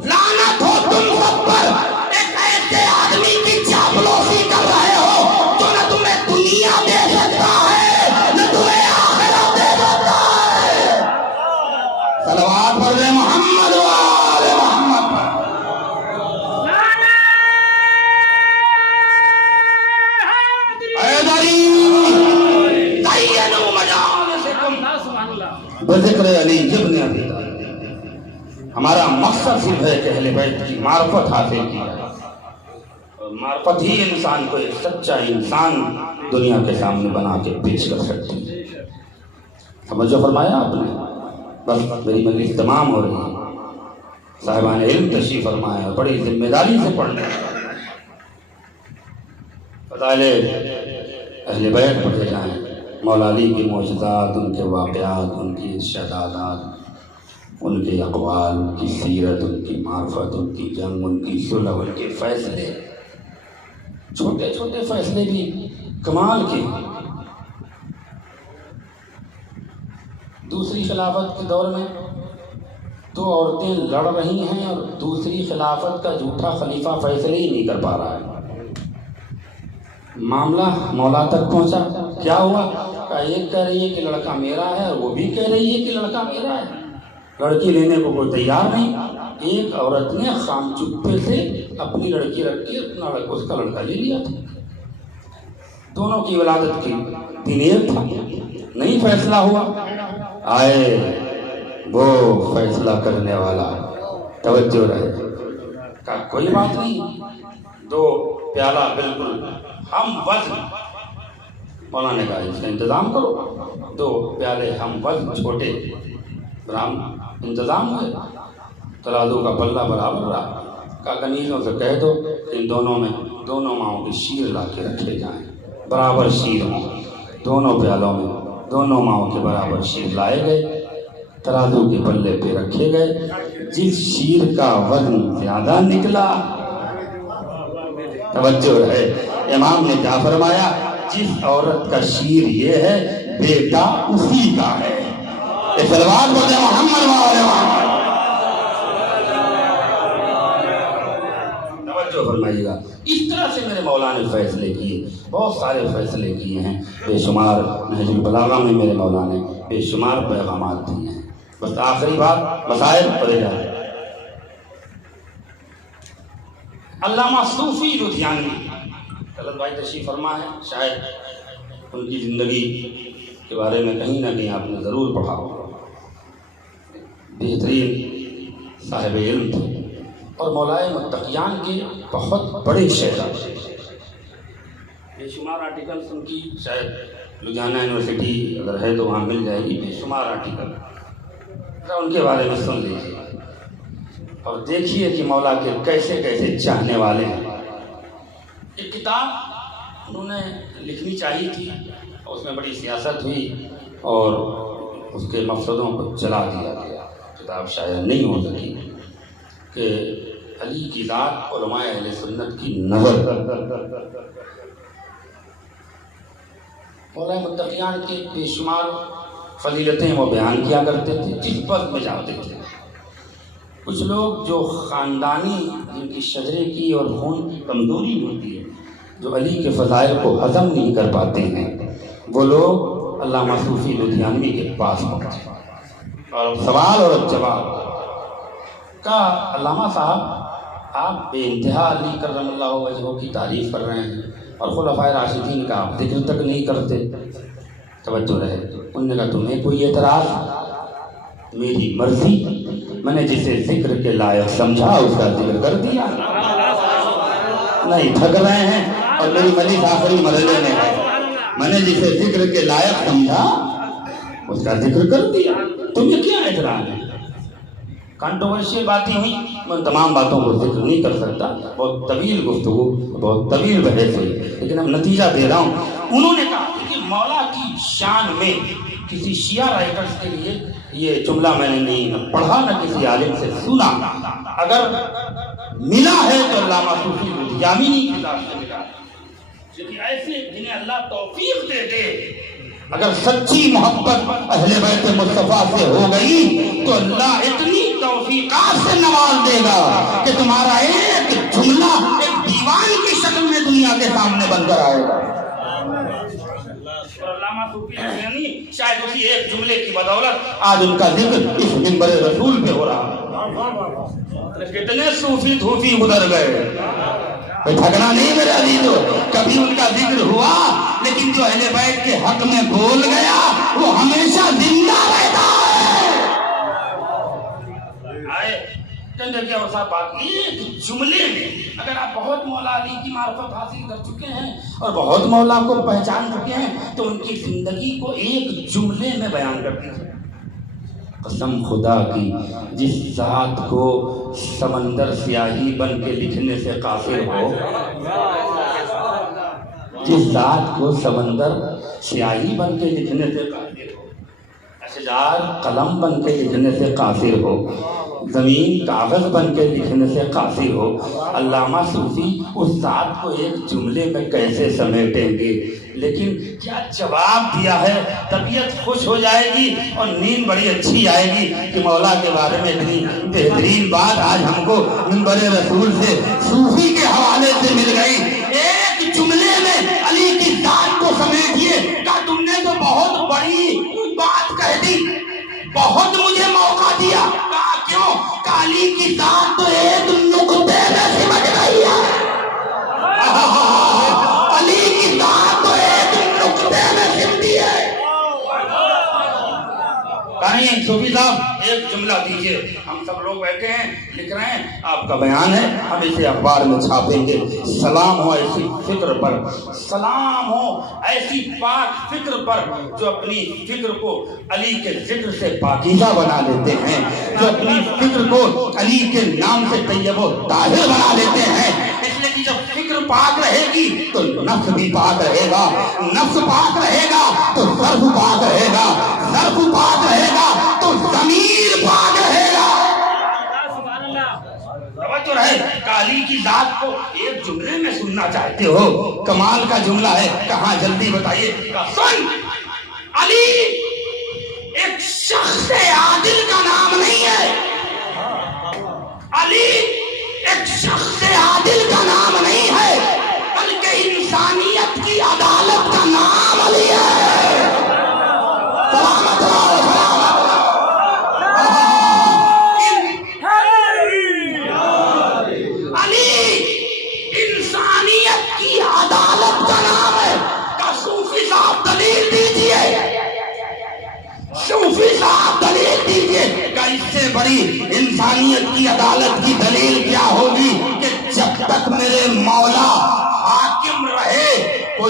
لعنت ہو تم سب پر. ایک ایسے آدمی کی چاپلوسی کر رہے ہو جو نہ تمہیں دنیا دے سکتا ہے نہ تمہیں آخرت دے سکتا ہے. صلوات پڑھ دے محمد وآل محمد. بذکر علی ابن ابی طالب. ہمارا مقصد صرف ہے کہ اہل بیت کی معرفت حاصل کی جائے، اور معرفت ہی انسان کو ایک سچا انسان دنیا کے سامنے بنا کے پیش کر سکتی ہے. سمجھو فرمایا آپ نے. بس میری مجلس تمام ہو رہی ہے، صاحبان علم تشریف فرمائے اور بڑی ذمہ داری سے پڑھنے فضائل اہل بیت پڑھے جائیں. مولا علی کے معجزات، ان کے واقعات، ان کی ارشادات، ان کے اقوال، ان کی سیرت، ان کی معرفت، ان کی جنگ، ان کی صلح، ان کے فیصلے، چھوٹے چھوٹے فیصلے بھی کمال کے. دوسری خلافت کے دور میں 2 عورتیں لڑ رہی ہیں اور دوسری خلافت کا جھوٹا خلیفہ فیصلے ہی نہیں کر پا رہا ہے. معاملہ مولا تک پہنچا. کیا ہوا؟ کہ ایک کہہ رہی ہے کہ لڑکا میرا ہے اور وہ بھی کہہ رہی ہے کہ لڑکا میرا ہے. لڑکی لینے کو کوئی تیار نہیں. ایک عورت نے خام چپے سے اپنی لڑکی رکھ کے اس کا لڑکا لے لیا تھا. دونوں کی ولادت کی دن ایک تھا. نہیں فیصلہ ہوا. آئے وہ فیصلہ کرنے والا. توجہ رہے. کہا کوئی بات نہیں، 2 پیالہ بالکل ہم وزن. مولانا نے کہا اس کا انتظام کرو. 2 پیالے ہم وزن چھوٹے برام انتظام ہوئے. ترازو کا پلہ برابر رہا. کہا کنیزوں سے کہہ دو ان دونوں میں دونوں ماؤں کے شیر لا کے رکھے جائیں، برابر شیر ہوں. دونوں پیالوں میں دونوں ماؤں کے برابر شیر لائے گئے، ترازو کے پلے پہ رکھے گئے. جس شیر کا وزن زیادہ نکلا، توجہ ہے، امام نے کیا فرمایا؟ جس عورت کا شیر یہ ہے بیٹا اسی کا ہے. صلوات پڑھتے محمد وآل محمد. توجہ فرمائیے گا. اس طرح سے میرے مولا نے فیصلے کیے، بہت سارے فیصلے کیے ہیں، بے شمار. نہج البلاغہ میں میرے مولا نے بے شمار پیغامات دیے ہیں. بس آخری بات مسائل پڑھے جائیں. علامہ صوفی لدھیانوی طلعت بھائی تشریف فرما ہے. شاید ان کی زندگی کے بارے میں کہیں نہ کہیں آپ نے ضرور پڑھا ہوگا، بہترین صاحب علم تھے اور مولائے متقیان کے بہت بڑے شاعر تھے۔ بے شمار آرٹیکلس ان کی شاید لدھیانہ یونیورسٹی اگر ہے تو وہاں مل جائے گی، بے شمار آرٹیکل، ذرا ان کے بارے میں سن لیجیے اور دیکھیے کہ مولا کے کیسے کیسے چاہنے والے ہیں۔ ایک کتاب انہوں نے لکھنی چاہیے تھی، اس میں بڑی سیاست ہوئی اور اس کے مقصدوں کو چلا دیا گیا، کتاب شاید نہیں ہو سکی کہ علی کی ذات علماء اہل سنت کی نظر۔ مولا متقیان کے بے شمار فضیلتیں وہ بیان کیا کرتے تھے جس پد میں جاتے تھے۔ کچھ لوگ جو خاندانی جن کی شجرے کی اور خون کی کمزوری ہوتی ہے، جو علی کے فضائل کو ہضم نہیں کر پاتے ہیں، وہ لوگ علامہ صوفی لدھیانوی کے پاس پہنچے اور سوال اور جواب کا، علامہ صاحب آپ بے انتہا علی کرم اللہ وجہہ کی تعریف کر رہے ہیں اور خلفائے راشدین کا آپ ذکر تک نہیں کرتے۔ توجہ رہے، انہوں نے کہا تمہیں کوئی اعتراض؟ میری مرضی، میں نے جسے ذکر کے لائق سمجھا اس کا ذکر کر دیا، نہیں تھک رہے ہیں اور میری مجلس آخری مرحلے میں ہے، میں نے جسے ذکر کے لائق سمجھا اس کا ذکر کر دیا، تمہیں کیا اعتراض ہے؟ کانٹروورشل باتیں ہوئی، میں تمام باتوں کو ذکر نہیں کر سکتا، بہت طویل گفتگو، بہت طویل بحث ہوئی، لیکن اب نتیجہ دے رہا ہوں۔ انہوں نے کہا کہ مولا کی شان میں کسی شیعہ رائٹرز کے لیے یہ جملہ میں نے نہیں پڑھا نہ کسی عالم سے سنا، اگر ملا ہے تو علامہ صوفی لدھیانوی کتاب سے ملا ہے، کیونکہ ایسے جنہیں اللہ توفیق دے دے، اگر سچی محبت اہل بیت مصطفیٰ سے ہو گئی تو اللہ اتنی توفیقات سے نواز دے گا کہ تمہارا ایک جملہ ایک دیوان کی شکل میں دنیا کے سامنے بن کر آئے گا۔ اور علامہ صوفی لدھیانوی شاید اسی ایک جملے کی بدولت آج ان کا ذکر اس منبر رسول پہ ہو رہا ہے۔ کتنے صوفی دھوفی گزر گئے، تھکنا نہیں میرے عزیزو، کبھی ان کا ذکر ہوا لیکن جو اہل بیت کے حق میں بول گیا وہ ہمیشہ زندہ رہتا ہے۔ دیکھیے اور صاحب بات ایک جملے میں اگر آپ بہت مولا علی کی معرفت حاصل کر چکے ہیں اور بہت مولا کو پہچان چکے ہیں تو ان کی زندگی کو ایک جملے میں بیان کر دیجیے۔ قسم خدا کی، جس ذات کو سمندر سیاہی بن کے لکھنے سے قاصر ہو، جس ذات کو سمندر سیاہی بن کے لکھنے سے قاصر ہو، اشجار قلم بن کے لکھنے سے قاصر ہو، زمین کاغذ بن کے لکھنے سے قاصر ہو، علامہ صوفی اس ذات کو ایک جملے میں کیسے سمیٹیں گے؟ لیکن کیا جواب دیا ہے، طبیعت خوش ہو جائے گی اور نیند بڑی اچھی آئے گی کہ مولا کے بارے میں اتنی بہترین بات آج ہم کو منبر رسول سے صوفی کے حوالے سے مل گئی۔ ایک جملے میں علی کی ذات کو سمیٹیے، کہا تم نے تو بہت بڑی بات کہہ دی، بہت مجھے موقع دیا، کہا کیوں؟ کہ علی کی ذات تو ایک نقطے میں سمٹ گئی ہے، علی کی ذات تو ایک نقطے میں سمٹی ہے۔ کہیں صوفی صاحب ایک جملہ دیجئے، ہم سب لوگ بیٹھے ہیں لکھ رہے ہیں، آپ کا بیان ہے، ہم اسے اخبار میں چھاپیں گے۔ سلام ہو ایسی فکر پر، سلام ہو ایسی پاک فکر پر جو اپنی فکر کو علی کے ذکر سے پاکیزہ بنا لیتے ہیں، جو اپنی فکر کو علی کے نام سے طیب و طاہر بنا لیتے ہیں۔ اس لیے کہ جب فکر پاک رہے گی تو نفس بھی پاک رہے گا، نفس پاک رہے گا تو صرف پاک رہے گا، صرف پاک رہے گا تو ضمیر پاک رہے گا۔ توجہ رہے، علی کی ذات کو ایک جملے میں سننا چاہتے ہو، کمال کا جملہ ہے، کہاں جلدی بتائیے۔ سن، علی ایک شخص عادل کا نام نہیں ہے، علی ایک شخص عادل کا نام نہیں ہے، بلکہ انسانیت کی عدالت کا نام علی ہے۔ سلامت رہو، سلامت رہو۔ علی انسانیت کی عدالت کا نام ہے۔ کا صوفی صاحب دلیل دیجئے،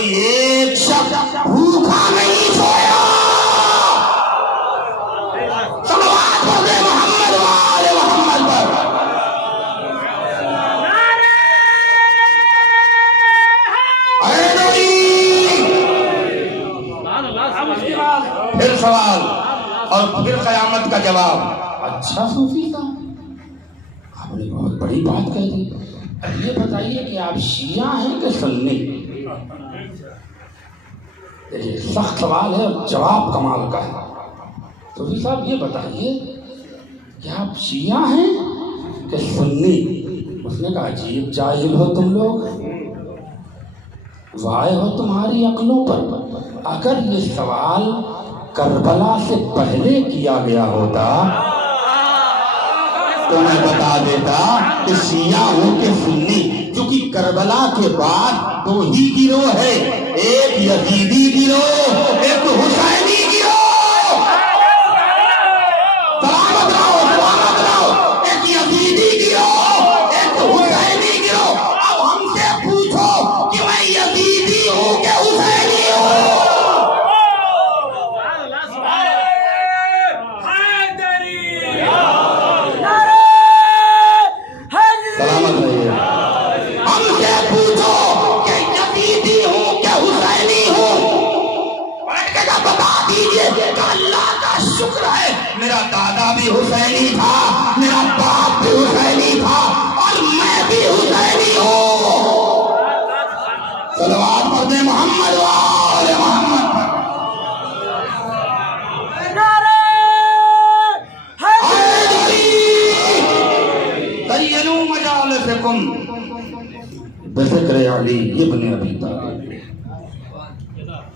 کوئی ایک شخص بھوکا نہیں سویا. صلوات پڑھ دے محمد و آل محمد پر. پھر سوال اور پھر قیامت کا جواب. اچھا صوفی صاحب آپ نے بہت بڑی بات کہہ دی. اب یہ بتائیے کہ آپ شیعہ ہیں کہ سنی؟ یہ سخت سوال ہے اور جواب کمال کا ہے. صوفی صاحب یہ بتائیے کہ آپ شیعہ ہیں کہ سنی؟ اس نے کہا عجیب جاہل ہو تم لوگ، وائے ہو تمہاری عقلوں پر. اگر یہ سوال کربلا سے پہلے کیا گیا ہوتا تو میں بتا دیتا کہ شیعہ ہوں کہ سنی، کیونکہ کربلا کے بعد دو ہی گروہ ہے، ایک یزیدی گروہ، ایک حسینی گروہ. سلامت رہو، سلامت رہو. ایک یزیدی گروہ، ایک حسینی گروہ. اب ہم سے پوچھو کہ میں یزیدی ہوں کہ حسینی ہوں. شکر ہے میرا دادا بھی حسینی تھا، میرا باپ بھی حسینی تھا، اور میں بھی حسینی ہوں. صلوات پڑھ دے محمد و آل محمد. زینوا مجالسکم بذکر علی ابن ابی طالب.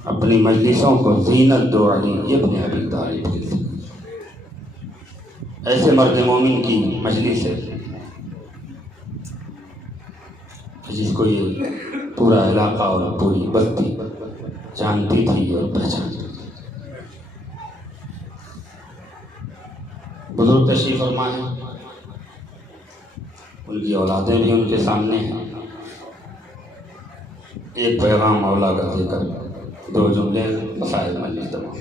اپنی مجلسوں کو زینت دو علی ابن ابی طالب. ایسے مرد مومن کی مجلس ہے جس کو یہ پورا علاقہ اور پوری بستی جانتی تھی اور پہچانتی تھی. بزرگ تشریف فرما ہے، ان کی اولادیں بھی ان کے سامنے ہیں. ایک پیغام مولا کا دے کر دو جملے مسائل مجلس تمام.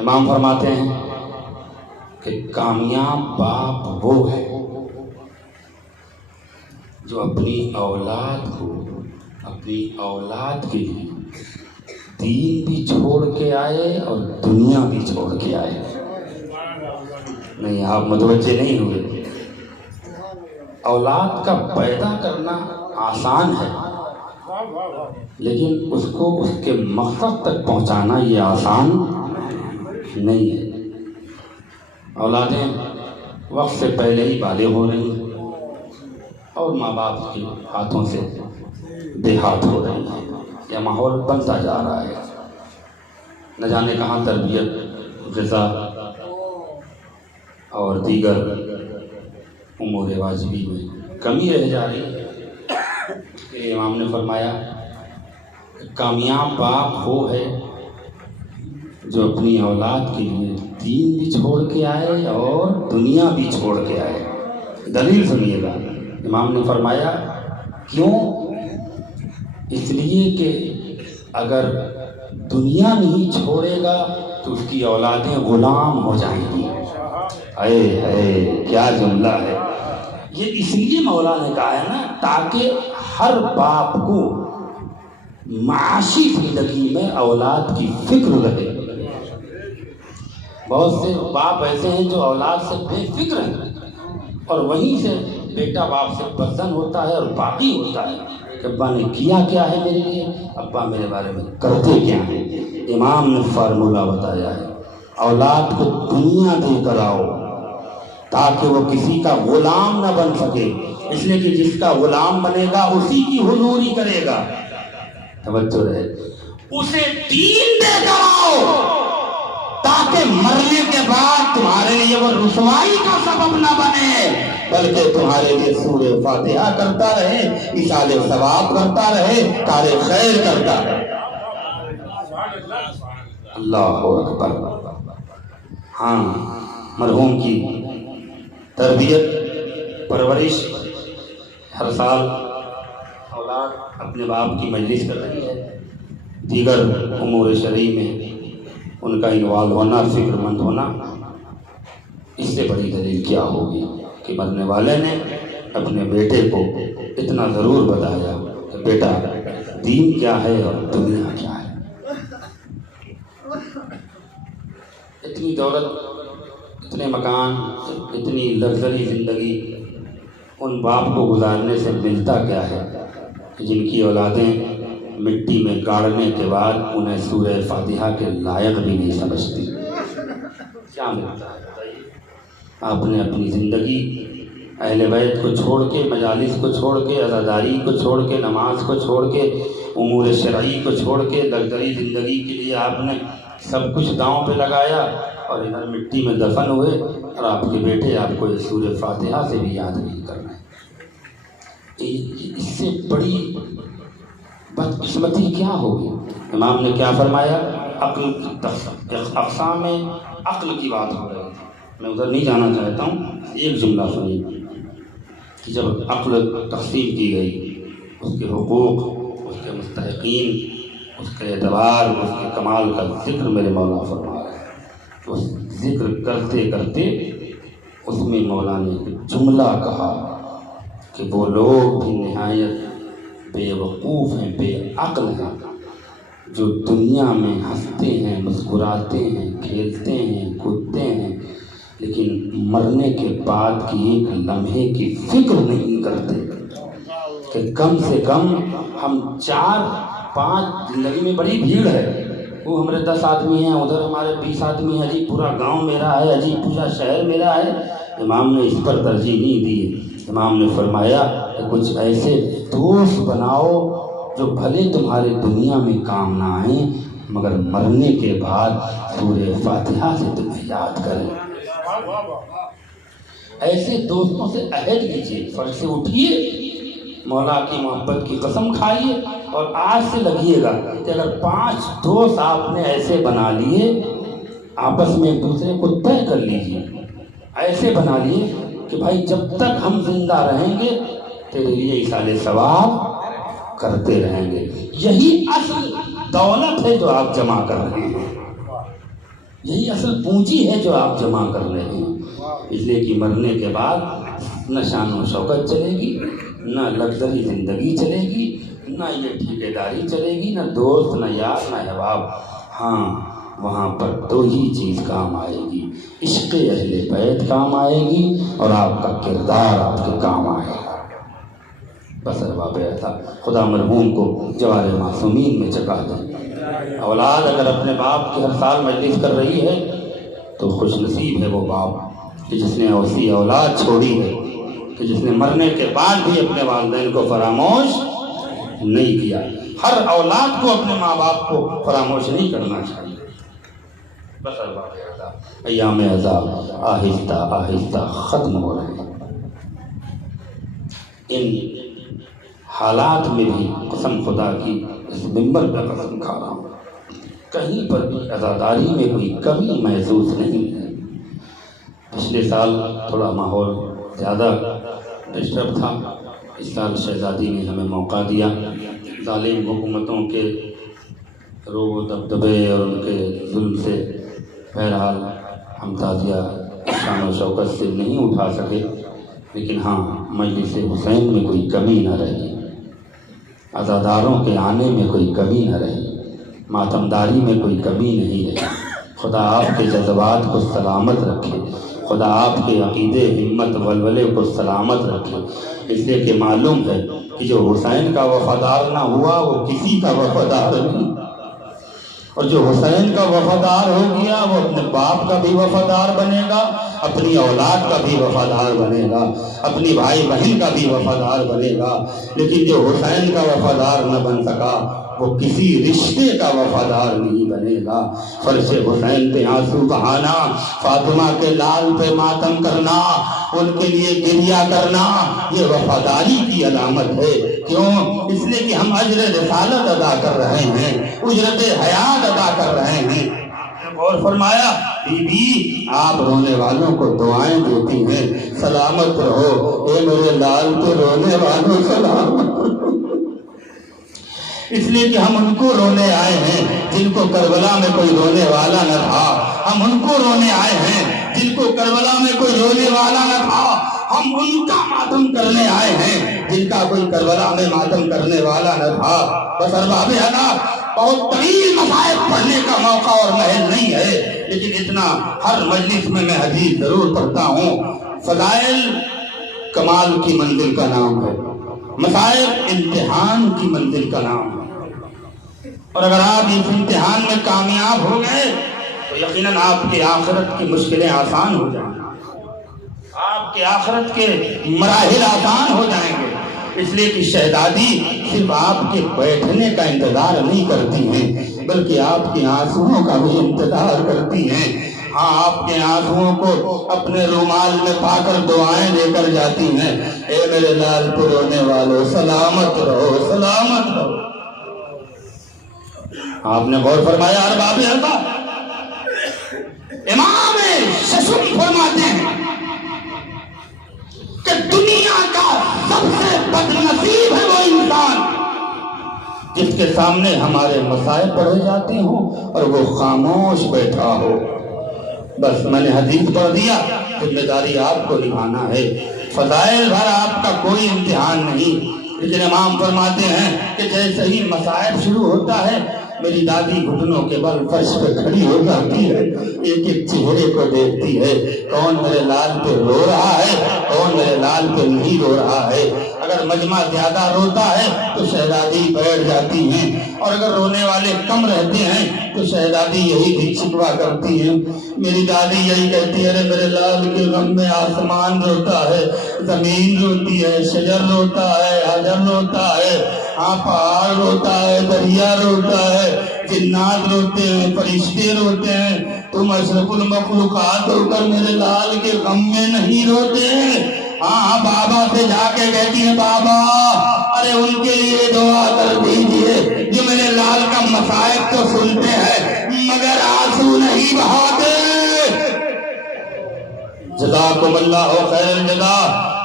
امام فرماتے ہیں کہ کامیاب باپ وہ ہے جو اپنی اولاد کے لیے دین بھی چھوڑ کے آئے اور دنیا بھی چھوڑ کے آئے. نہیں آپ متوجہ نہیں ہوئے. اولاد کا پیدا کرنا آسان ہے لیکن اس کو اس کے مقصد تک پہنچانا یہ آسان نہیں ہے. اولادیں وقت سے پہلے ہی بالغ ہو رہی ہیں اور ماں باپ کے ہاتھوں سے بے ہاتھ ہو رہی ہیں. یہ ماحول بنتا جا رہا ہے. نہ جانے کہاں تربیت، غذا اور دیگر امور واجبی میں کمی رہ جا رہی ہے. کہ امام نے فرمایا کامیاب باپ وہ ہے جو اپنی اولاد کے لیے دین بھی چھوڑ کے آئے اور دنیا بھی چھوڑ کے آئے. دلیل سنیے گا. امام نے فرمایا کیوں؟ اس لیے کہ اگر دنیا نہیں چھوڑے گا تو اس کی اولادیں غلام ہو جائیں گی. اے اے کیا جملہ ہے یہ. اس لیے مولا نے کہا ہے نا تاکہ ہر باپ کو معاشی زندگی میں اولاد کی فکر رہے. بہت سے باپ ایسے ہیں جو اولاد سے بے فکر ہیں اور وہیں سے بیٹا باپ سے بدزن ہوتا ہے اور باقی ہوتا ہے کہ ابا نے کیا کیا ہے میرے لیے، ابا میرے بارے میں کرتے کیا ہیں. امام نے فارمولہ بتایا ہے اولاد کو دنیا دے کر آؤ تاکہ وہ کسی کا غلام نہ بن سکے. اس لیے کہ جس کا غلام بنے گا اسی کی حضوری کرے گا. توجہ رہے. اسے دین دے کر آؤ تاکہ مرنے کے بعد تمہارے لیے وہ رسوائی کا سبب نہ بنے بلکہ تمہارے لیے سورہ فاتحہ کرتا رہے، ایصال ثواب کرتا رہے، کار خیر کرتا رہے. اللہ اکبر. ہاں مرحوم کی تربیت پرورش ہر سال اپنے باپ کی مجلس کر رہی ہے، دیگر امور شرعی میں ان کا انوالو ہونا، فکر مند ہونا، اس سے بڑی دلیل کیا ہوگی کہ مرنے والے نے اپنے بیٹے کو اتنا ضرور بتایا کہ بیٹا دین کیا ہے اور دنیا کیا ہے۔ اتنی دولت، اتنے مکان، اتنی لگژری زندگی ان باپ کو گزارنے سے ملتا کیا ہے جن کی اولادیں مٹی میں گاڑنے کے بعد انہیں سورہ فاتحہ کے لائق بھی نہیں سمجھتی؟ کیا ملتا ہے بتائیے؟ آپ نے اپنی زندگی اہل بیت کو چھوڑ کے، مجالس کو چھوڑ کے، عزاداری کو چھوڑ کے، نماز کو چھوڑ کے، امور شرعی کو چھوڑ کے، لگژری زندگی کے لیے آپ نے سب کچھ داؤں پہ لگایا اور ادھر مٹی میں دفن ہوئے، اور آپ کے بیٹے آپ کو سورہ فاتحہ سے بھی یاد نہیں کر رہے۔ اس سے بڑی بدقسمتی کیا ہوگی؟ امام نے کیا فرمایا؟ عقل کی اقسام میں عقل کی بات ہو رہی تھی، میں ادھر نہیں جانا چاہتا ہوں۔ ایک جملہ سنیے کہ جب عقل تقسیم کی گئی، اس کے حقوق، اس کے مستحقین، اس کے اعتبار، اس کے کمال کا ذکر میرے مولا فرما رہے ہیں۔ اس ذکر کرتے کرتے اس میں مولا نے ایک جملہ کہا کہ وہ لوگ بھی نہایت بے وقوف ہیں، بے عقل ہیں، جو دنیا میں ہنستے ہیں، مسکراتے ہیں، کھیلتے ہیں، کودتے ہیں، لیکن مرنے کے بعد کی ایک لمحے کی فکر نہیں کرتے کہ کم سے کم ہم 4-5 زندگی میں بڑی بھیڑ ہے، وہ ہمارے 10 آدمی ہیں، ادھر ہمارے 20 آدمی ہیں، جی پورا گاؤں میرا ہے، جی پورا شہر میرا ہے۔ امام نے اس پر ترجیح نہیں دی۔ امام نے فرمایا کہ کچھ ایسے دوست بناؤ جو بھلے تمہارے دنیا میں کام نہ آئیں مگر مرنے کے بعد سورہ فاتحہ سے تمہیں یاد کریں۔ ایسے دوستوں سے عہد لیجیے، فرض سے اٹھیے، مولا کی محبت کی قسم کھائیے اور آج سے لگیے گا کہ اگر 5 دوست آپ نے ایسے بنا لیے، آپس میں ایک دوسرے کو طے کر لیجیے، ایسے بنا لیے کہ بھائی جب تک ہم زندہ رہیں گے تیرے لیے ایصال ثواب کرتے رہیں گے۔ یہی اصل دولت ہے جو آپ جمع کر رہے ہیں، یہی اصل پونجی ہے جو آپ جمع کر رہے ہیں۔ اس لیے کہ مرنے کے بعد نہ شان و شوکت چلے گی، نہ لگژری زندگی چلے گی، نہ یہ ٹھیکیداری چلے گی، نہ دوست، نہ یار، نہ احباب۔ ہاں، وہاں پر 2 ہی چیز کام آئے گی، عشق اہل بیت کام آئے گی اور آپ کا کردار آپ کے کام آئے گا۔ بس ارباب ایسا خدا مرحوم کو جوار معصومین میں چکا دیں۔ اولاد اگر اپنے باپ کی ہر سال مجلس کر رہی ہے تو خوش نصیب ہے وہ باپ کہ جس نے ایسی اولاد چھوڑی ہے کہ جس نے مرنے کے بعد بھی اپنے والدین کو فراموش نہیں کیا۔ ہر اولاد کو اپنے ماں باپ کو فراموش نہیں کرنا چاہیے۔ بس ارباب ایسا ایام عذاب آہستہ آہستہ ختم ہو رہے ہیں۔ ان حالات میں بھی قسم خدا کی اس منبر پہ قسم کھا رہا ہوں، کہیں پر بھی عزاداری میں کوئی کمی محسوس نہیں ہے۔ پچھلے سال تھوڑا ماحول زیادہ ڈسٹرب تھا، اس سال شہزادی نے ہمیں موقع دیا۔ ظالم حکومتوں کے روب و دبدبے اور ان کے ظلم سے بہرحال ہم تازیہ شان و شوکت سے نہیں اٹھا سکے، لیکن ہاں مجلس حسین میں کوئی کمی نہ رہی، عزاداروں کے آنے میں کوئی کمی نہ رہی، ماتمداری میں کوئی کمی نہیں رہی۔ خدا آپ کے جذبات کو سلامت رکھے، خدا آپ کے عقیدے، ہمت، ولولے کو سلامت رکھے، اس لیے کہ معلوم ہے کہ جو حسین کا وفادار نہ ہوا وہ کسی کا وفادار نہیں، اور جو حسین کا وفادار ہو گیا وہ اپنے باپ کا بھی وفادار بنے گا، اپنی اولاد کا بھی وفادار بنے گا، اپنی بھائی بہن کا بھی وفادار بنے گا۔ لیکن جو حسین کا وفادار نہ بن سکا وہ کسی رشتے کا وفادار نہیں بنے گا۔ فرش حسین پہ آنسو بہانا، فاطمہ کے لال پہ ماتم کرنا، ان کے لیے گریہ کرنا، یہ وفاداری کی علامت ہے۔ کیوں؟ اس لیے کہ ہم اجر رسالت ادا کر رہے ہیں، اجرت حیات ادا کر رہے ہیں۔ اور فرمایا بی بی آپ رونے والوں کو دعائیں دیتی ہیں، سلامت رہو اے میرے لال پہ رونے والوں، سلامت رہو۔ اس لیے کہ ہم ان کو رونے آئے ہیں جن کو کربلا میں کوئی رونے والا نہ تھا. ہم ان کو رونے آئے ہیں جن کو کربلا میں کوئی رونے والا نہ تھا. ہم ان کا ماتم کرنے آئے ہیں جن کا کوئی کربلا میں ماتم کرنے والا نہ تھا. بس ارباب حق بہت طویل مصائب پڑھنے کا موقع اور محل نہیں ہے، لیکن اتنا ہر مجلس میں حدیث ضرور پڑھتا ہوں. فضائل کمال کی منزل کا نام ہے، مصائب امتحان کی منزل کا نام ہے. اور اگر آپ اس امتحان میں کامیاب ہو گئے تو یقیناً آپ کی آخرت کی مشکلیں آسان ہو جائیں گی، آپ کے آخرت کے مراحل آسان ہو جائیں گے. اس لیے کہ شہزادی صرف آپ کے بیٹھنے کا انتظار نہیں کرتی ہیں بلکہ آپ کے آنسوؤں کا بھی انتظار کرتی ہیں. ہاں، آپ کے آنسوؤں کو اپنے رومال میں پا کر دعائیں دے کر جاتی ہیں. اے میرے لال پہ رونے والوں، سلامت رہو، سلامت رہو. آپ نے غور فرمایا ارباب حق؟ امام ششم فرماتے ہیں کہ دنیا کا سب سے بد نصیب ہے وہ انسان جس کے سامنے ہمارے مسائل پڑھے جاتے ہوں اور وہ خاموش بیٹھا ہو. بس میں نے حدیث پڑھ دیا، ذمہ داری آپ کو نبھانا ہے. فضائل بھر آپ کا کوئی امتحان نہیں، لیکن امام فرماتے ہیں کہ جیسے ہی مسائل شروع ہوتا ہے میری دادی گھٹنوں کے بل فرش پہ کھڑی ہو جاتی ہے، ایک ایک چہرے کو دیکھتی ہے، کون میرے لال پہ رو رہا ہے، کون میرے لال پہ نہیں رو رہا ہے. اگر مجمع زیادہ روتا ہے تو شہزادی بیٹھ جاتی ہیں، اور اگر رونے والے کم رہتے ہیں تو شہزادی یہی بھی شکوہ کرتی ہیں. میری دادی یہی کہتی ہے، ارے میرے لال کے غم میں آسمان روتا ہے، زمین روتی ہے، شجر روتا ہے، حجر روتا ہے، ہاں پہاڑ روتا ہے، دریا روتا ہے، جنات روتے ہیں، فرشتے روتے ہیں. تم اشرف المخلوقات ہو کر میرے لال کے غم میں نہیں روتے. ہاں بابا سے جا کے کہتی ہیں، بابا ارے ان کے لیے دعا کر دیجئے جو میرے لال کا مصائب تو سنتے ہیں مگر آنسو نہیں بہاتے. جزاکم اللہ خیر الجزا.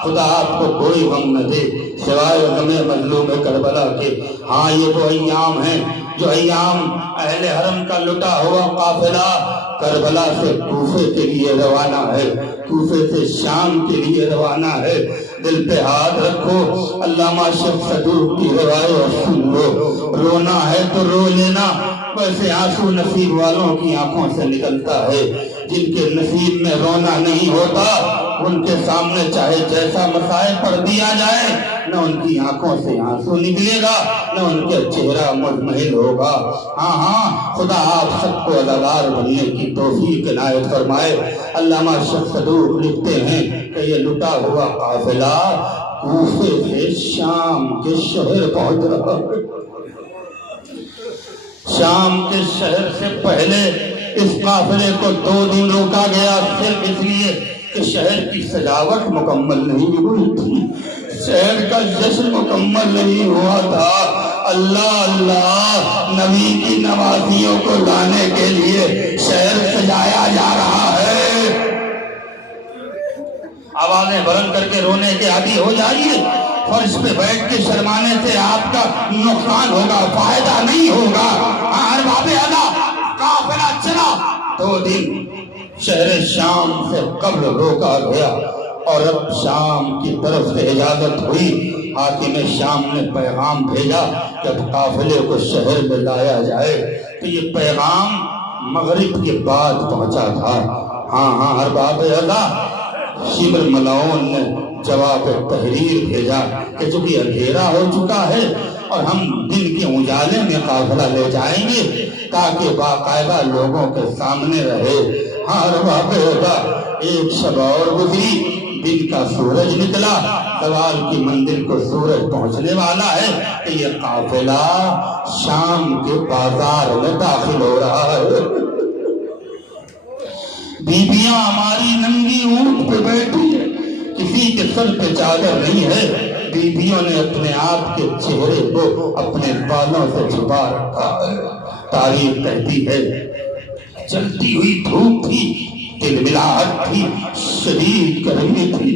خدا آپ کو کوئی غم نہ دے سوائے غم مظلوم کربلا کے. ہاں یہ تو ایام ہیں جو ایام اہل حرم کا لٹا ہوا قافلہ کربلا سے کوفے کے لیے روانہ ہے، کوفے سے شام کے لیے روانہ ہے. دل پہ ہاتھ رکھو، علامہ شیخ صدوق کی روایت سن لو. رونا ہے تو رو لینا، ویسے آنسو نصیب والوں کی آنکھوں سے نکلتا ہے. جن کے نصیب میں رونا نہیں ہوتا ان کے سامنے چاہے جیسا مسائل پڑھ دیا جائے نہ ان کی آنکھوں سے آنسو نکلے گا نہ ان کے چہرہ مطمئن ہوگا. ہاں خدا آپ سب کو عزادار بننے کی توفیق عنایت فرمائے. علامہ شیخ صدوق لکھتے ہیں کہ یہ لٹا ہوا قافلہ کوفے سے شام کے شہر پہنچ رہا ہے. شام کے شہر سے پہلے اس قافلے کو 2 دن روکا گیا، صرف اس لیے کہ شہر کی سجاوٹ مکمل نہیں ہوئی تھی، شہر کا جشن مکمل نہیں ہوا تھا. اللہ اللہ، نبی کی نوازیوں کو لانے کے لیے شہر سجایا جا رہا ہے. آوازیں بلند کر کے رونے کے عادی ہو جائیے. فرش پہ بیٹھ کے شرمانے سے آپ کا نقصان ہوگا، فائدہ نہیں ہوگا. ارباب حق قافلہ چلا، 2 دن شہر شام سے قبل روکا گیا اور اب شام کی طرف سے اجازت ہوئی. حاکم شام نے پیغام بھیجا کہ اب قافلے کو شہر میں لایا جائے. تو یہ پیغام مغرب کے بعد پہنچا تھا. ہاں ارباب حق شمر ملعون نے جواب تحریر بھیجا کہ چونکہ اندھیرا ہو چکا ہے اور ہم دن کے اجالے میں قافلہ لے جائیں گے تاکہ باقاعدہ لوگوں کے سامنے رہے. ہاں ارباب حق ایک شب اور گزری، دن کا سورج نکلا، سوال کی منزل کو سورج پہنچنے والا ہے کہ یہ قافلہ شام کے بازار میں داخل ہو رہا ہے. بیبیاں ہماری ننگی اونٹ پہ بیٹھی ہیں، کسی کے سر پہ چادر نہیں ہے. بیبیوں نے اپنے آپ کے چہرے کو اپنے بالوں سے چھپا رکھا ہے. تاریخ کہتی ہے چلتی ہوئی دھوپ تھی، تلملاہٹ تھی، شدید گرمی تھی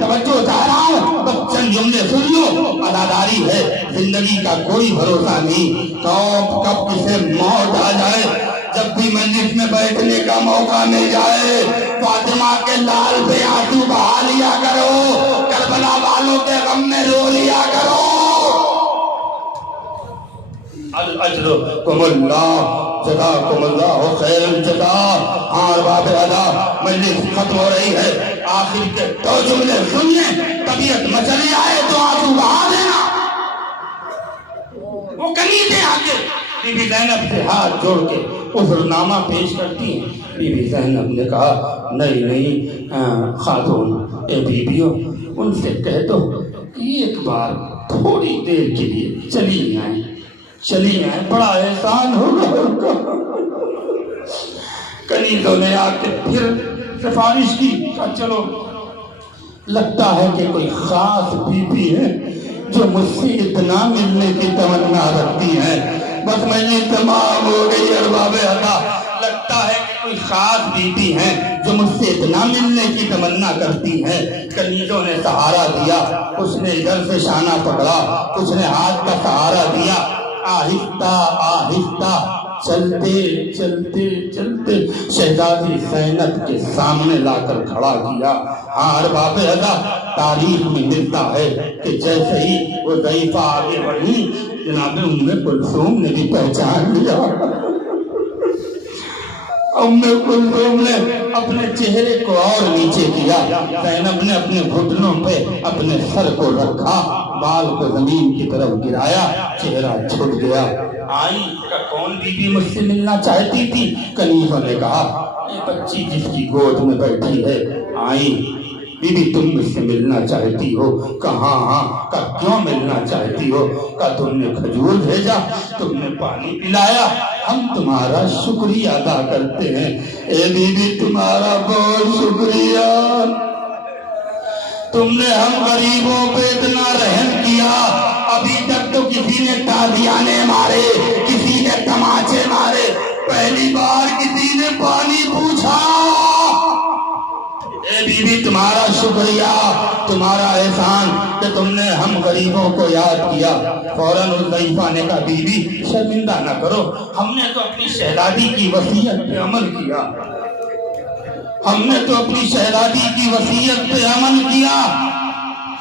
توجہ چاہ رہا ہوں، بس چند جملے سن لو. اداداری ہے، زندگی کا کوئی بھروسہ نہیں، کب کسے موت آ جائے. جب بھی مجلس میں بیٹھنے کا موقع مل جائے فاطمہ کے لال پہ آنسو بہا لیا کرو، کربلا والوں کے غم میں رو لیا کرو. اجرکم اللہ جزاکم اللہ خیر الجزاء. ہاں باب ادا مجلس ختم ہو رہی ہے، آخر کے 2 جملے سنیے. طبیعت مچلی آئے تو آنسو بہا دینا. وہ کنیزیں آگے بی بی زینب سے ہاتھ جوڑ کے عذرنامہ پیش کرتی ہیں. بی بی زینب نے کہا نہیں خاتون اے بیویوں، ان سے کہہ دو کہ ایک بار تھوڑی دیر کے لیے چلی آئیں، بڑا احسان ہوگا. کنیزوں نے آ کے پھر سفارش کی، کہا چلو لگتا ہے کہ کوئی خاص بیوی ہے جو مجھ سے اتنا ملنے کی تمنا رکھتی ہے. بس میں تمام ہو گئی ارباب ادا. لگتا ہے کہ کوئی خاص بیوی ہے جو مجھ سے اتنا ملنے کی تمنا کرتی ہے. کنیزوں نے سہارا دیا، اس نے ادھر سے شانہ پکڑا، اس نے ہاتھ کا سہارا دیا. آہستہ آہستہ چلتے چلتے چلتے شہزادی زینب کے سامنے لا کر کھڑا کیا. ہاں ارباب ادا تاریخ میں ملتا ہے کہ جیسے ہی وہ ضعیفہ آگے بڑھی جناب ام کلثوم نے بھی پہچان لیا. ام کلثوم نے اپنے چہرے کو اور نیچے کیا، زینب نے اپنے گھٹنوں پہ اپنے سر کو رکھا، بال کو زمین کی طرف گرایا، چہرہ چھٹ گیا. آئی کا کون بیوی مجھ سے ملنا چاہتی تھی؟ کنیزوں نے کہا یہ بچی جس کی گود میں بیٹھی ہے. آئی بی بی تم مجھ سے ملنا چاہتی ہو؟ کہاں ہاں. کہا کیوں ملنا چاہتی ہو؟ کہا تم نے کھجور بھیجا، تم نے پانی پلایا، ہم تمہارا شکریہ ادا کرتے ہیں. اے بی بی تمہارا بہت شکریہ، تم نے ہم غریبوں پہ اتنا رحم کیا. ابھی تک تو کسی نے تازیانے مارے، کسی نے تماچے مارے، پہلی بار کسی نے پانی پوچھا. اے بی بی تمہارا شکریہ، تمہارا احسان کہ تم نے ہم غریبوں کو یاد کیا. فوراً اس ضعیفہ نے کہا بی بی شرمندہ نہ کرو، ہم نے تو اپنی شہزادی کی وصیت پہ عمل کیا، ہم نے تو اپنی شہزادی کی وصیت پہ عمل کیا.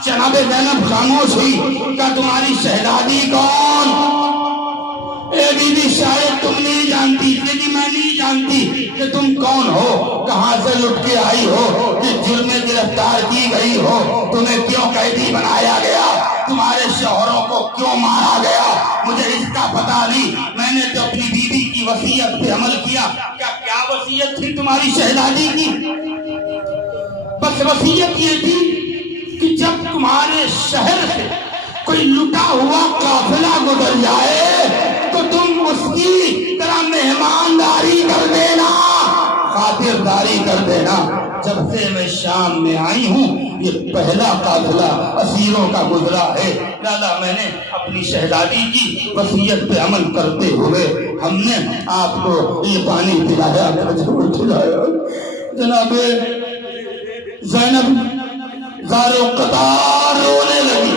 جناب زینب خاموش ہوئی. کہا تمہاری شہزادی کون؟ اے بی بی شاید تم نہیں جانتی، لیکن میں نہیں جانتی کہ تم کون ہو، کہاں سے لٹ کے آئی ہو، کس جرم میں گرفتار کی گئی ہو، تمہیں کیوں قیدی بنایا گیا، تمہارے شوہروں کو کیوں مارا گیا، مجھے اس کا پتہ نہیں. میں نے تو اپنی بیوی کی وصیت پہ عمل کیا. کیا وصیت تھی تمہاری شہزادی کی؟ بس وصیت یہ تھی کہ جب تمہارے شہر سے کوئی لٹا ہوا قافلہ گزر جائے تو تم اس کی طرح مہمانداری کر دینا، خاطرداری کر دینا. جب سے میں شام میں آئی ہوں یہ پہلا قافلہ اسیروں کا گزرا ہے، لہذا میں نے اپنی شہزادی کی وصیت پہ عمل کرتے ہوئے ہم نے آپ کو یہ پانی پلایا، کھجور کھلایا. جناب زینب زارو قطار رونے لگی.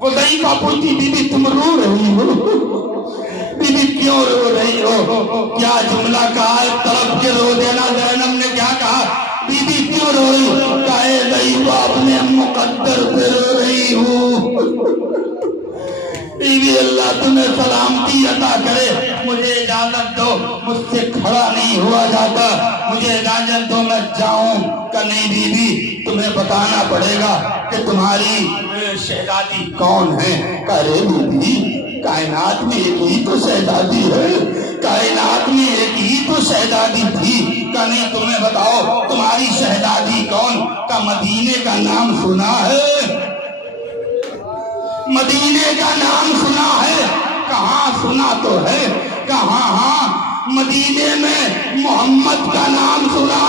وہ ضعیفہ پوچھتی بی بی تم رو رہی ہو؟ بی بی کیوں رو رہی ہو؟ کیا جملہ کہا ایک طرف کے رو دینا. زینب نے کیا کہا؟ بی بی کیوں رو رہی ہو؟ کہا اے ضعیفہ اپنے مقدر پہ رو رہی ہوں. بی بی اللہ تمہیں سلامتی عطا کرے، مجھے اجازت دو، مجھ سے کھڑا نہیں ہوا جاتا، مجھے اجازت دو میں جاؤں. کہ نہیں بی بی تمہیں بتانا پڑے گا کہ تمہاری شہزادی کون ہے. کہ بی بی کائنات میں ایک ہی تو شہزادی ہے، کائنات میں ایک ہی تو شہزادی تھی. کہ نہیں تمہیں بتاؤ تمہاری شہزادی کون؟ کہ مدینے کا نام سنا ہے، مدینے کا نام سنا ہے. کہاں سنا تو ہے، کہاں ہاں مدینے میں محمد کا نام سنا،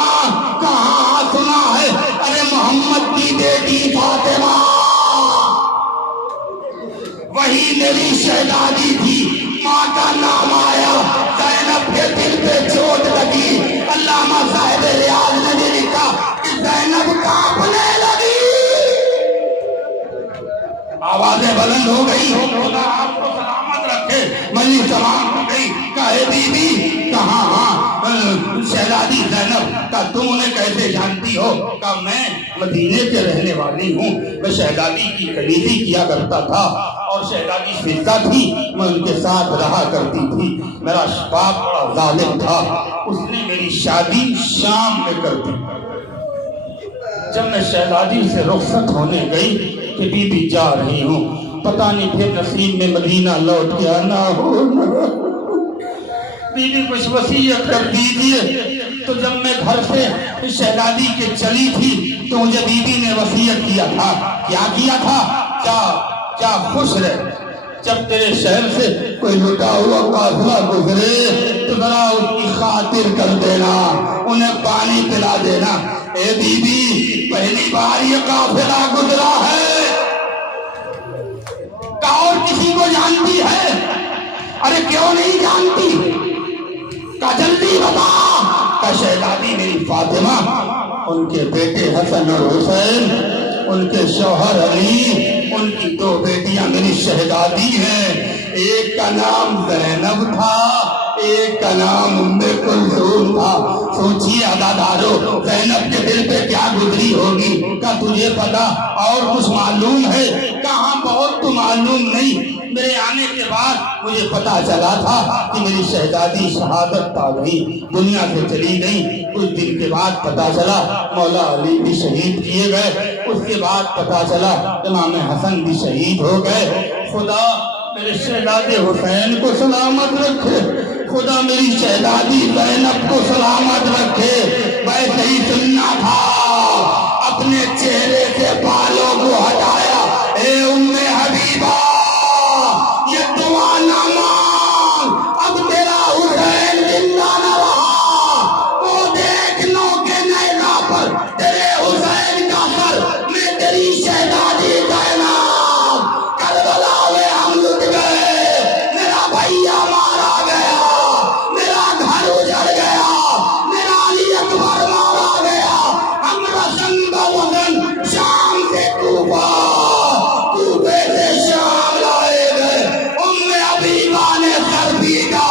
کہاں سنا ہے. ارے محمد کی بیٹی فاطمہ وہی میری شہزادی تھی. ماں کا نام آیا، زینب کے دل پہ چوٹ لگی. علامہ صاحب ریاض نے لکھا کہ زینب کانپنے لگی، آوازیں بلند ہو گئی، خدا آپ کو سلامت رکھے، مجلس تمام ہو گئی، کہے بی بی کہاں؟ شہزادی زینب کا تم انہیں کیسے جانتی ہو؟ کہ میں مدینے کے رہنے والی ہوں، میں شہزادی کی کنیزی کیا کرتا تھا، اور شہزادی فضہ تھی، میں ان کے ساتھ رہا کرتی تھی، میرا باپ بڑا ظالم تھا، اس نے میری شادی شام میں کر دی۔ جب میں شہزادی سے رخصت ہونے گئی کہ بی بی جا رہی ہوں، پتہ نہیں پھر نصیب میں مدینہ لوٹ گیا نہ ہو۔ بی بی کچھ وصیت کر دیجئے۔ تو جب میں گھر سے شہزادی کے چلی تھی تو مجھے بی بی نے وصیت کیا تھا، کیا کیا تھا؟ کیا خوش رہے، جب تیرے شہر سے کوئی لٹا ہوا قافلہ گزرے تو ذرا اس کی خاطر کر دینا، انہیں پانی پلا دینا۔ اے بی بی پہلی بار یہ قافلہ گزرا ہے، کیا اور کسی کو جانتی ہے؟ ارے کیوں نہیں جانتی؟ کا جلدی بتا۔ کا شہزادی میری فاطمہ، ان کے بیٹے حسن اور حسین، ان کے شوہر علی، ان کی 2 بیٹیاں میری شہزادی ہیں، ایک کا نام زینب تھا، ایک کا نام ام کلثوم تھا۔ سوچیے عزادارو، زینب کے دل پہ کیا گزری ہوگی؟ کیا تجھے پتا اور کچھ معلوم ہے؟ کہاں بہت تو معلوم نہیں، میرے آنے کے بعد مجھے پتا چلا تھا کہ میری شہزادی شہادت پا گئی، دنیا سے چلی گئی۔ کچھ دن کے بعد پتا چلا مولا علی بھی شہید کیے گئے، اس کے بعد پتا چلا امام حسن بھی شہید ہو گئے۔ خدا میرے شہزادے حسین کو سلامت رکھے، خدا میری شہزادی زینب کو سلامت رکھے۔ ویسے ہی سننا تھا، اپنے چہرے سے بالوں کو ہٹایا، اے ام حبیبہ یہ دعا نہ مانگ، اب تیرا حسین زندہ نہ رہا، وہ دیکھ لو کہ نیزہ پر تیرے حسین کا سر، میں تیری شہزادی زینب کربلا میں ہم لٹ گئے، میرا بھیا مارا گیا، میرا گھر اجڑ گیا، میرا علی اکبر مارا گیا، ہم رسم کا وطن شام سے کوفہ، کوفے سے شام لائے گئے، ام حبیبہ نے سر پیٹا،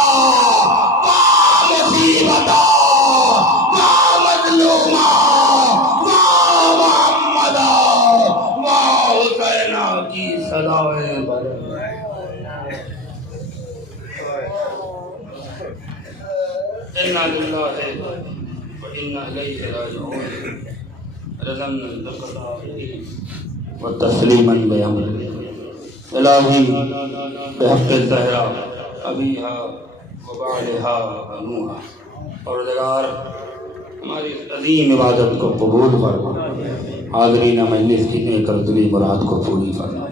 واہ مصیبتہ، واہ مظلومہ، واہ محمدہ، واہ حسینہ کی صدائیں بلند۔ اِنَّا لِلَّهِ وَإِنَّا إِلَيْهِ رَاجِعُونَ رضاً بِقضائِهِ وتسلیماً بِأمرِهِ الہی بحق الزہرا ابیہا وبعلہا بنوہا۔ پروردگار ہماری عظیم عبادت کو قبول فرما، حاضرین مجلس کی نیک اور دلی مراد کو پوری فرما،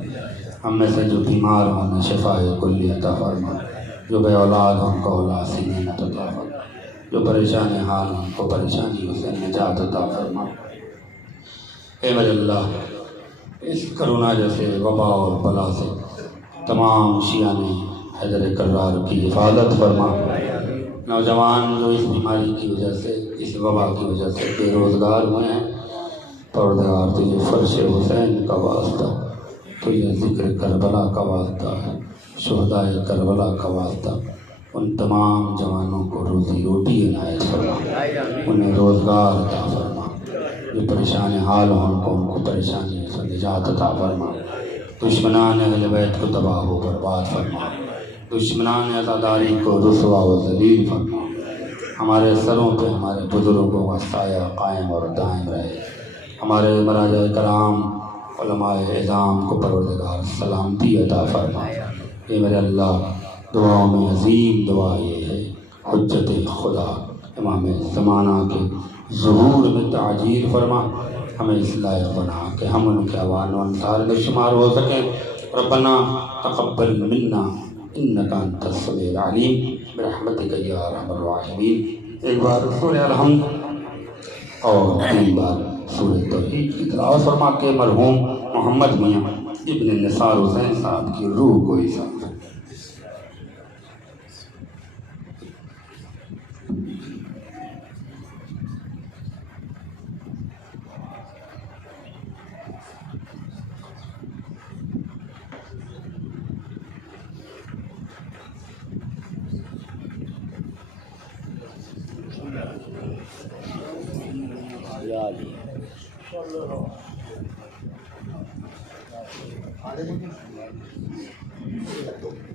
ہم میں سے جو بیمار ہوں انہیں شفاء کلی عطا فرما، جو بے اولاد ہوں ان کو اولاد سے نعمت عطا فرما، جو پریشان حال ہوں ان کو پریشانیوں سے نجات عطا فرما۔ اے میرے اللہ، اس کرونا جیسے وبا اور بلا سے تمام شیعان حیدر کرار کی حفاظت فرما۔ نوجوان جو اس بیماری کی وجہ سے، اس وبا کی وجہ سے بے روزگار ہوئے ہیں، پروردگار تجھے فرش حسین کا واسطہ، تجھے ذکر کربلا کا واسطہ، شہدائے کربلا کا واسطہ، ان تمام جوانوں کو روزی روٹی عنایت فرما، انہیں روزگار عطا فرما، جو پریشان حال ہوں ان کو پریشانی سے نجات عطا فرما، دشمنان اہل بیت کو تباہ و برباد فرما، دشمنان عزاداری کو رسوا و ذلیل فرما، ہمارے سروں پہ ہمارے بزرگوں کا سایہ قائم اور دائم رہے، ہمارے مراجع کرام علماء اعظام کو پروردگار سلامتی عطا فرما۔ اے میرے اللہ، دعاؤں میں عظیم دعا یہ ہے، حجت خدا امام زمانہ کے ظہور میں تعجیل فرما، ہمیں اس لائق بنا کہ ہم ان کے عوان و انصار میں شمار ہو سکیں۔ ربنا تقبل منا انک انت السمیع العلیم برحمتک یا ارحم الراحمین۔ ایک بار سورہ الحمد اور 3 بار سورہ توحید کی تلاوت فرما کے مرحوم محمد میاں ابن نثار حسین صاحب کی روح کو عزت۔ آ جائیے